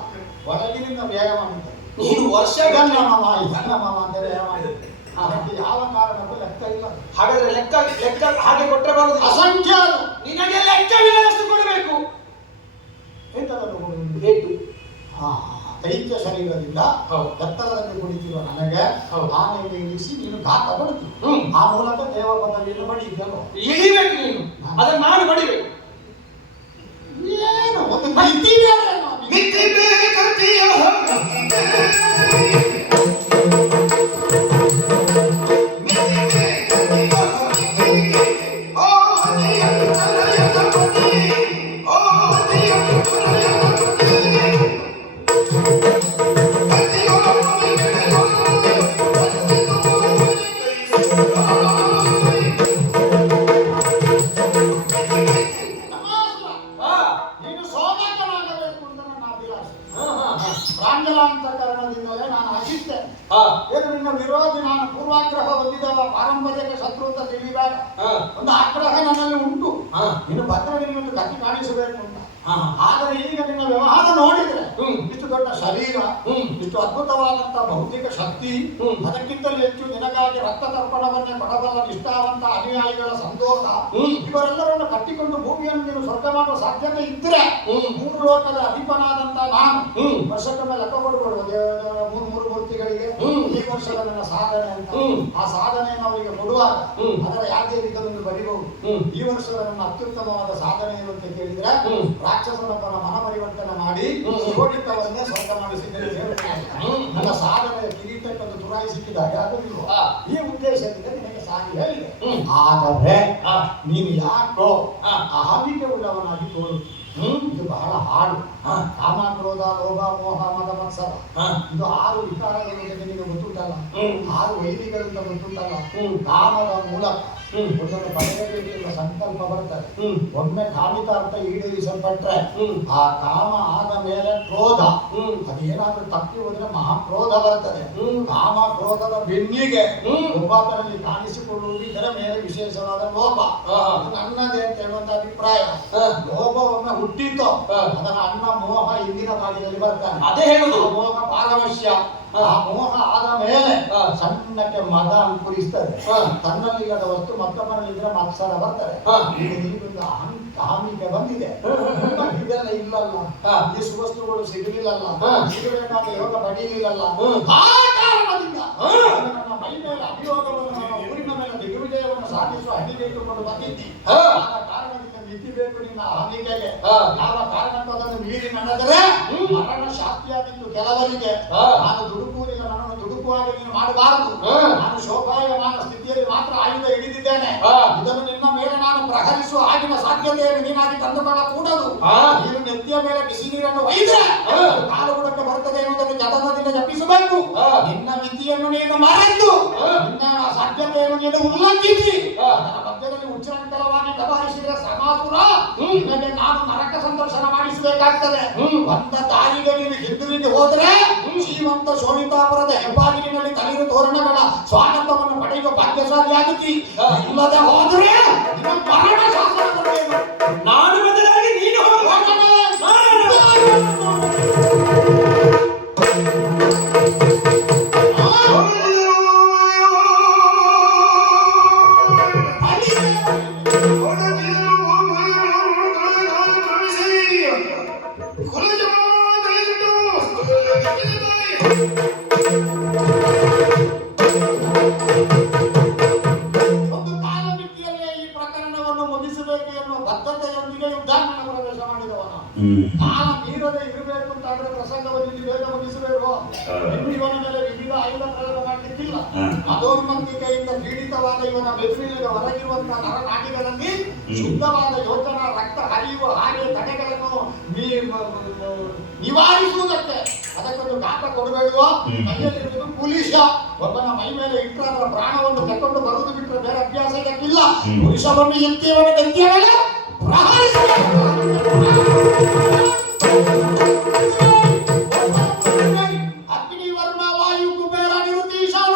ಒಳಗಿನಿಂದ ವ್ಯಯ ಮಾಡಿದ್ದಾರೆ. ನೀನು ವರ್ಷಗಳ ಗಂಗಮಮ ಅಂತ ವ್ಯಯ ಮಾಡಿದ್ದಾರೆ. ಅದಕ್ಕೆ ಯಾವ ಕಾರಣಕ್ಕೂ ಲೆಕ್ಕ ಇಲ್ಲ. ಹಾಗಾದ್ರೆ ಲೆಕ್ಕ ಲೆಕ್ಕ ಹಾಗೆ ಕೊಟ್ಟರೆ ಬರುದು ಅಸಂಖ್ಯ. ನಿನಗೆ ಲೆಕ್ಕವಿಲ್ಲದಷ್ಟು ಕೊಡಬೇಕು. ಎಂತದನ್ನು ಕೊಡುವುದು? ಏಟು. ದೈತ್ಯ ಶರೀರದಿಂದ ಎತ್ತರದಲ್ಲಿ ಕುಳಿತಿರುವ ನನಗೆ ಆನೆಗೆ ಇಳಿಸಿ ನೀನು ಘಾತ ಕೊಡ್ತಿ. ಆ ಮೂಲಕ ದೇವ ಪದವಿಯನ್ನು ಪಡೆಯುತ್ತೇನೋ. ಇಳಿಬೇಕು ನೀನು, ಅದನ್ನು ನಾನು ಪಡಿಬೇಕು. ಏನು ಒಂದು ಮಿತಿ ಬೇರೆ. ಮಿತಿ ಬೇಕತಿಯ ನೀನು ಸೋದಕನಾಗ ಪ್ರಾಂಜಲಾಂತಕರಣದಿಂದಲೇ ನಾನು ಅಜಿತ್ತೆ. ಹಾ ಏನು ನಿನ್ನ ವಿರೋಧಿ ನಾನು ಪೂರ್ವಾಗ್ರಹ ಹೊಂದಿದವ ಪಾರಂಪರ್ಯಕ ಶತ್ರು ಅಂತ ತಿಳಿದಾಗ ಒಂದು ಆಗ್ರಹ ನನ್ನಲ್ಲಿ ಉಂಟು. ನೀನು ಭದ್ರನಿಗೆ ಒಂದು ಗತಿ ಕಾಣಿಸಬೇಕು ಅಂತ. ಆದರೆ ಈಗ ನಿನ್ನ ವ್ಯವಹಾರ ನೋಡಿದ್ರೆ ಇಷ್ಟು ದೊಡ್ಡ ಶರೀರ, ಇಷ್ಟು ಅದ್ಭುತವಾದಂತ ಭೌತಿಕ ಶಕ್ತಿ, ಅದಕ್ಕಿಂತಲೂ ಹೆಚ್ಚು ನಿನಗಾಗಿ ರಕ್ತ ತರ್ಪಣವನ್ನೇ ಕೊಡಬಲ್ಲ ನಿಷ್ಠಾವಂತ ಅನುಯಾಯಿಗಳ ಸಂತೋಷ, ಇವರೆಲ್ಲರನ್ನು ಕಟ್ಟಿಕೊಂಡು ಭೂಮಿಯನ್ನು ನೀನು ಸ್ವರ್ಗ ಮಾಡುವ ಸಾಧ್ಯತೆ ಇದ್ರೆ ಮೂರು ಲೋಕದ ಅಧಿಪನಾದಂತ ನಾನು ವರ್ಷಕ್ಕೊಮ್ಮೆ ಲೆಕ್ಕ ಕೊಡ್ಬೋದು ಮೂರು ಮೂರ್ತಿಗಳಿಗೆ ಈ ವರ್ಷದ ನನ್ನ ಸಾಧನೆ ಅಂತ. ಆ ಸಾಧನೆಯನ್ನು ಅವರಿಗೆ ಕೊಡುವಾಗ ಅದರ ಯಾಕೆ ಇದನ್ನು ಬರೀಬಹುದು. ಈ ವರ್ಷದ ನನ್ನ ಅತ್ಯುತ್ತಮವಾದ ಸಾಧನೆ ಏನು ಅಂತ ಕೇಳಿದ್ರೆ ರಾಕ್ಷಸನೊಬ್ಬನ ಮನ ಪರಿವರ್ತನೆ ಮಾಡಿ ಶೋಡಿತವನ್ನೇ ಸ್ವರ್ಗ ಮಾಡಿಸಿದ್ದೇನೆ. ನನ್ನ ಸಾಧನೆಯ ಕಿರೀಟಕ್ಕೊಂದು ತುರಾಯಿ ಸಿಕ್ಕಿದಾಗ ಆಗಲಿಲ್ಲ. ಈ ಉದ್ದೇಶದಿಂದ ನಿನಗೆ ಸಾಗಿ ಹೇಳಿದೆ. ಆದರೆ ನೀನು ಯಾಕೋ ಅಹಮಿಕೆ ಉಳ್ಳವನಾಗಿ ತೋರು. ಇದು ಬಹಳ ಹಾಡು. ಕಾಮ, ಕ್ರೋಧ, ಲೋಭ, ಮೋಹ, ಮದ, ಮತ್ಸರ, ಇದು 6 ವಿಕಾರಗಳ ಬಗ್ಗೆ ನಿನಗೆ ಗೊತ್ತುಂಟಲ್ಲ. 6 ವೈರಿಗಳಿಂದ ಗೊತ್ತುಂಟಲ್ಲ. ಕಾಮದ ಮೂಲಕ ಒಂದನ್ನು ಪಡೆಯಬೇಕೆಂಬ ಸಂಕಲ್ಪ ಬರ್ತದೆ. ಒಮ್ಮೆ ಕಾಮಿತಾರ್ಥ ಈಡೇರಿಸಲ್ಪಟ್ರೆ ಆ ಕಾಮ ಆದ ಮೇಲೆ ಕ್ರೋಧ, ಅದೇನಾದ್ರೂ ತಪ್ಪಿ ಹೋದ್ರೆ ಮಹಾಕ್ರೋಧ ಬರ್ತದೆ. ಕಾಮ ಕ್ರೋಧದ ಬೆನ್ನಿಗೆ ಒಬ್ಬಾತನಲ್ಲಿ ಕಾಣಿಸಿಕೊಳ್ಳುವುದು ಇದರ ಮೇಲೆ ವಿಶೇಷವಾದ ಲೋಭ. ನನ್ನದೇ ಅಂತ ಹೇಳುವಂತ ಅಭಿಪ್ರಾಯ. ಲೋಭ ಒಮ್ಮೆ ಹುಟ್ಟಿತು, ಅದರ ಅನ್ನ ಮೋಹ ಹಿಂದಿನ ಭಾಗದಲ್ಲಿ ಬರ್ತಾನೆ. ಅದೇ ಹೇಳುದು ಮೋಹ ಪಾರವಶ್ಯ. ಆ ಮೋಹ ಆದ ಮೇಲೆ ಸಣ್ಣಕ್ಕೆ ಮದ ಅಂಕುರಿಸ್ತದೆ. ತನ್ನಲ್ಲಿಲ್ಲದ ವಸ್ತು ಮತ್ತೊಬ್ಬನಲ್ಲಿದ್ರೆ ಮತ್ಸರ ಬರ್ತದೆ. ಈಗ ನೀವೊಂದು ಅಹಮಿಕೆ ಬಂದಿದೆ. ಇದೆಲ್ಲ ಇಲ್ಲಲ್ಲ, ಈ ಸುವಸ್ತುಗಳು ಸಿಗಲಿಲ್ಲಲ್ಲ, ಸಿಗಬೇಕಾದ ಯೋಗ ಪಡೀಲಿಲ್ಲಲ್ಲ. ಆ ಕಾರಣದಿಂದ ನನ್ನ ಮೈ ಮೇಲೆ ಅಭಿಯೋಗವನ್ನು, ನಮ್ಮ ಊರಿನ ಮೇಲೆ ದಿಗ್ವಿಜಯವನ್ನು ಸಾಧಿಸುವ ಹಣಿಗೆಟ್ಟುಕೊಂಡು ಬಂದಿದ್ದಿ. ಆ ಕಾರಣದಿಂದ ಮಿತಿಬೇಕು ನಿನ್ನ ಅಹಮಿಕೆಗೆ. ಯಾವ ಕಾರಣಕ್ಕೂ ಅದನ್ನು ಮೀರಿ ನಡೆದರೆ ಮರಣ ಶಾಸ್ತಿಯಾಗಿತ್ತು ಕೆಲವರಿಗೆ. ನಾನು ದುಡುಕುವುದಿಲ್ಲ, ನನ್ನನ್ನು ದುಡುಕುವಾಗ ನೀನು ಮಾಡಬಾರದು. ನಾನು ಶೋಭಾಯಮಾನ ಸ್ಥಿತಿಯಲ್ಲಿ ಮಾತ್ರ ಆಯುಧ ಹಿಡಿದಿದ್ದೇನೆ. ಇದನ್ನು ನಿನ್ನ ಮೇಲೆ ನಾನು ಪ್ರಹರಿಸುವ ಆಗಿನ ಸಾಧ್ಯತೆಯನ್ನು ನೀನಾಗಿ ತಂದುಕೊಳ್ಳಕೂಡದು. ನೀನು ನೆತ್ತಿಯ ಮೇಲೆ ಬಿಸಿ ನೀರನ್ನು ಒಯ್ದ್ರೆ ಕಾಲು ಬುಡಕ್ಕೆ ಬರ್ತದೆ ಎನ್ನುವುದನ್ನು ಜತನದಿಂದ ಜಪಿಸಬೇಕು. ನಿನ್ನ ಮಿತಿಯನ್ನು ನೀನು ಮರೆತು ನಿನ್ನ ಸಾಧ್ಯತೆಯನ್ನು ನೀನು ಉಲ್ಲಂಘಿಸಿ ಅದರ ಮಧ್ಯದಲ್ಲಿ ಉಚ್ಚರಂಕಲವಾಗಿ ದಬಾಯಿಸಿದರೆ ಸಮಾಸುರ ನಿನಗೆ ನಾನು ನರಕ ಸಂದರ್ಶನ ಮಾಡಿಸಬೇಕಾಗ್ತದೆ. ಒಂದ ದಾರಿಗೆ ನೀನು ಹಿಂದಿರುಗಿ ಹೋದ್ರೆ ಶ್ರೀಮಂತ ಶೋಣಿತಾಪುರದ ಹೆಬ್ಬಾಗಿಲಿನಲ್ಲಿ ತಳಿರು ತೋರಣಗಳ ಸ್ವಾಗತವನ್ನು ಪಡೆಯುವ ಭಾಗ್ಯಶಾಲಿಯಾಗುತ್ತಿ. ಇಲ್ಲದೆ ಹೋದ್ರೆ ಮರಣ ಶಾಸನ ನಾನು ಬದಲಾಗಿ ನೀನು ಕಾಲ ಮೀರದೆ ಇರಬೇಕು ಅಂತ ಆದ್ರೆ ಪ್ರಸಂಗವನ್ನು ಬೇಗ ಮುಗಿಸಬೇಕು. ಇವನ ಮೇಲೆ ವಿವಿಧ ಆಯುಧ ಪ್ರಯೋಗ ಮಾಡಲಿಕ್ಕಿಲ್ಲ. ಅದೋನ್ಮಂತಿಕೆಯಿಂದ ಪೀಡಿತವಾದ ಇವನ ಮೆದುಳಿಗೆ ಹೊರಗಿರುವಂತಹ ನರನಾಡಿಗಳಲ್ಲಿ ಶುದ್ಧವಾದ ಯೋಚನಾ ರಕ್ತ ಹರಿಯುವ ಹಾಗೆ ತಡೆಗಳನ್ನು ನಿವಾರಿಸುವುದಕ್ಕೆ ಅದಕ್ಕೊಂದು ಗಾತ ಕೊಡಬೇಡುವ. ಕೈಯಲ್ಲಿರುವುದು ಪುಲಿಶ. ಒಬ್ಬನ ಮೈ ಮೇಲೆ ಇಟ್ಟರೆ ಅದರ ಪ್ರಾಣವನ್ನು ತಕೊಂಡು ಬರುವುದು ಬಿಟ್ಟರೆ ಬೇರೆ ಅಭ್ಯಾಸ ಇದಕ್ಕಿಲ್ಲ. ಪುರುಷವನ್ನು ಎತ್ತಿಯವನ ಎತ್ತಿಯವನ ಅಗ್ನಿ ವರ್ಣ ವಾಯು ಕುಬೇರ ನಿರುತಿ ಈಶಾನ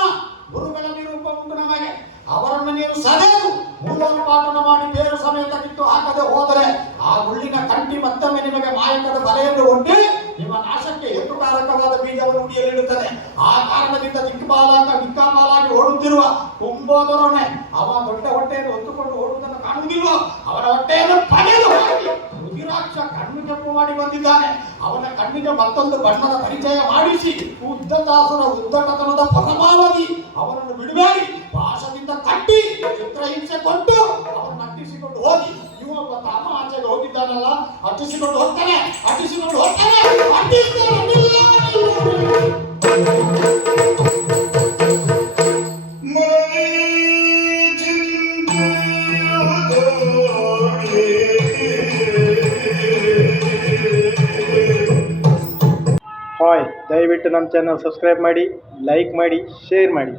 ಗುರುಗಳ ನಿರೂಪ ಉಂಟು ನಮಗೆ. ಅವರನ್ನು ನೀವು ಸದೆದು ಮೂಲೋತ್ಪಾದನ ಮಾಡಿ ಬೇರು ಸಮೇತ ಕಿತ್ತು ಹಾಕದೆ ಹೋದರೆ ಆ ಮುಳ್ಳಿನ ಕಂಟಿ ಮತ್ತೊಮ್ಮೆ ನಿಮಗೆ ಮಾಯಕದ ಬಲೆಯನ್ನು ಒಡ್ಡಿ ನಿಮ್ಮ ನಾಶಕ್ಕೆ ಹೇತುಕಾರಕವಾದ ಬೀಜವನ್ನು ಉಡಿಯಲಿಡುತ್ತದೆ. ಆ ಕಾರಣದಿಂದ ದಿಕ್ಕಾಪಾಲಾಗಿ ಓಡುತ್ತಿರುವ ಕುಂಬೋದರೊನೆ ಅವ ದೊಡ್ಡ ಹೊಟ್ಟೆಯನ್ನು ಹೊತ್ತುಕೊಂಡು ಓಡುವುದನ್ನು ಕಾಣುವುದಿಲ್ಲ. ಅವನ ಹೊಟ್ಟೆಯನ್ನು ಪಡೆದು ರುದಿರಾಕ್ಷ ಕಣ್ಣು ಕೆಂಪು ಮಾಡಿ ಬಂದಿದ್ದಾನೆ. ಅವನ ಕಣ್ಣಿಗೆ ಮತ್ತೊಂದು ಬಣ್ಣದ ಪರಿಚಯ ಮಾಡಿಸಿ ಉದ್ದತಾಸುರ ಉದ್ದಟತನದ ಪರಮಾವಧಿ ಅವನನ್ನು ಬಿಡಬೇಡಿ. ಪಾಶದಿಂದ ಕಟ್ಟಿ ಚಿತ್ರಹಿಂಸೆ ಕೊಟ್ಟು ಅವರನ್ನು ಅಟ್ಟಿಸಿಕೊಂಡು ಹೋಗಿ. ಇವೊಬ್ಬ ತಾಮ ಆಚೆಗೆ ಹೋಗಿದ್ದಾನಲ್ಲ, ಅಟ್ಟಿಸಿಕೊಂಡು ಹೋಗ್ತಾನೆ. ಹಾಯ್, ದಯವಿಟ್ಟು ನಮ್ಮ ಚಾನಲ್ ಸಬ್ಸ್ಕ್ರೈಬ್ ಮಾಡಿ, ಲೈಕ್ ಮಾಡಿ, ಶೇರ್ ಮಾಡಿ.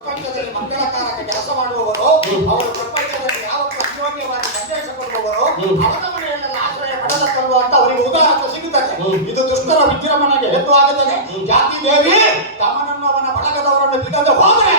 ಪ್ರಪಂಚದಲ್ಲಿ ಮಂಗಳಕಾರಕ ಕೆಲಸ ಮಾಡುವವರು, ಅವರು ಪ್ರಪಂಚದಲ್ಲಿ ಯಾವತ್ತೂ ಅನ್ಯೋನ್ಯವಾಗಿ ಸಂದೇಶ ಕೊಡುವವರು, ಅವರ ಮನೆಯಲ್ಲೆಲ್ಲ ಆಶ್ರಯ ಪಡೆದ ಅಂತ ಅವರಿಗೆ ಉದಾಹರಣೆ ಸಿಗುತ್ತದೆ. ಇದು ದುಷ್ಟರ ವಿಜೃಂಭಣೆಗೆ ಹೆತ್ತು ಆಗುತ್ತದೆ. ಜಾತಿ ದೇವಿ ತಮ್ಮನನ್ನು ಅವನ ಬಳಗದವರನ್ನು ಬಿಡದೆ ಹೋದರೆ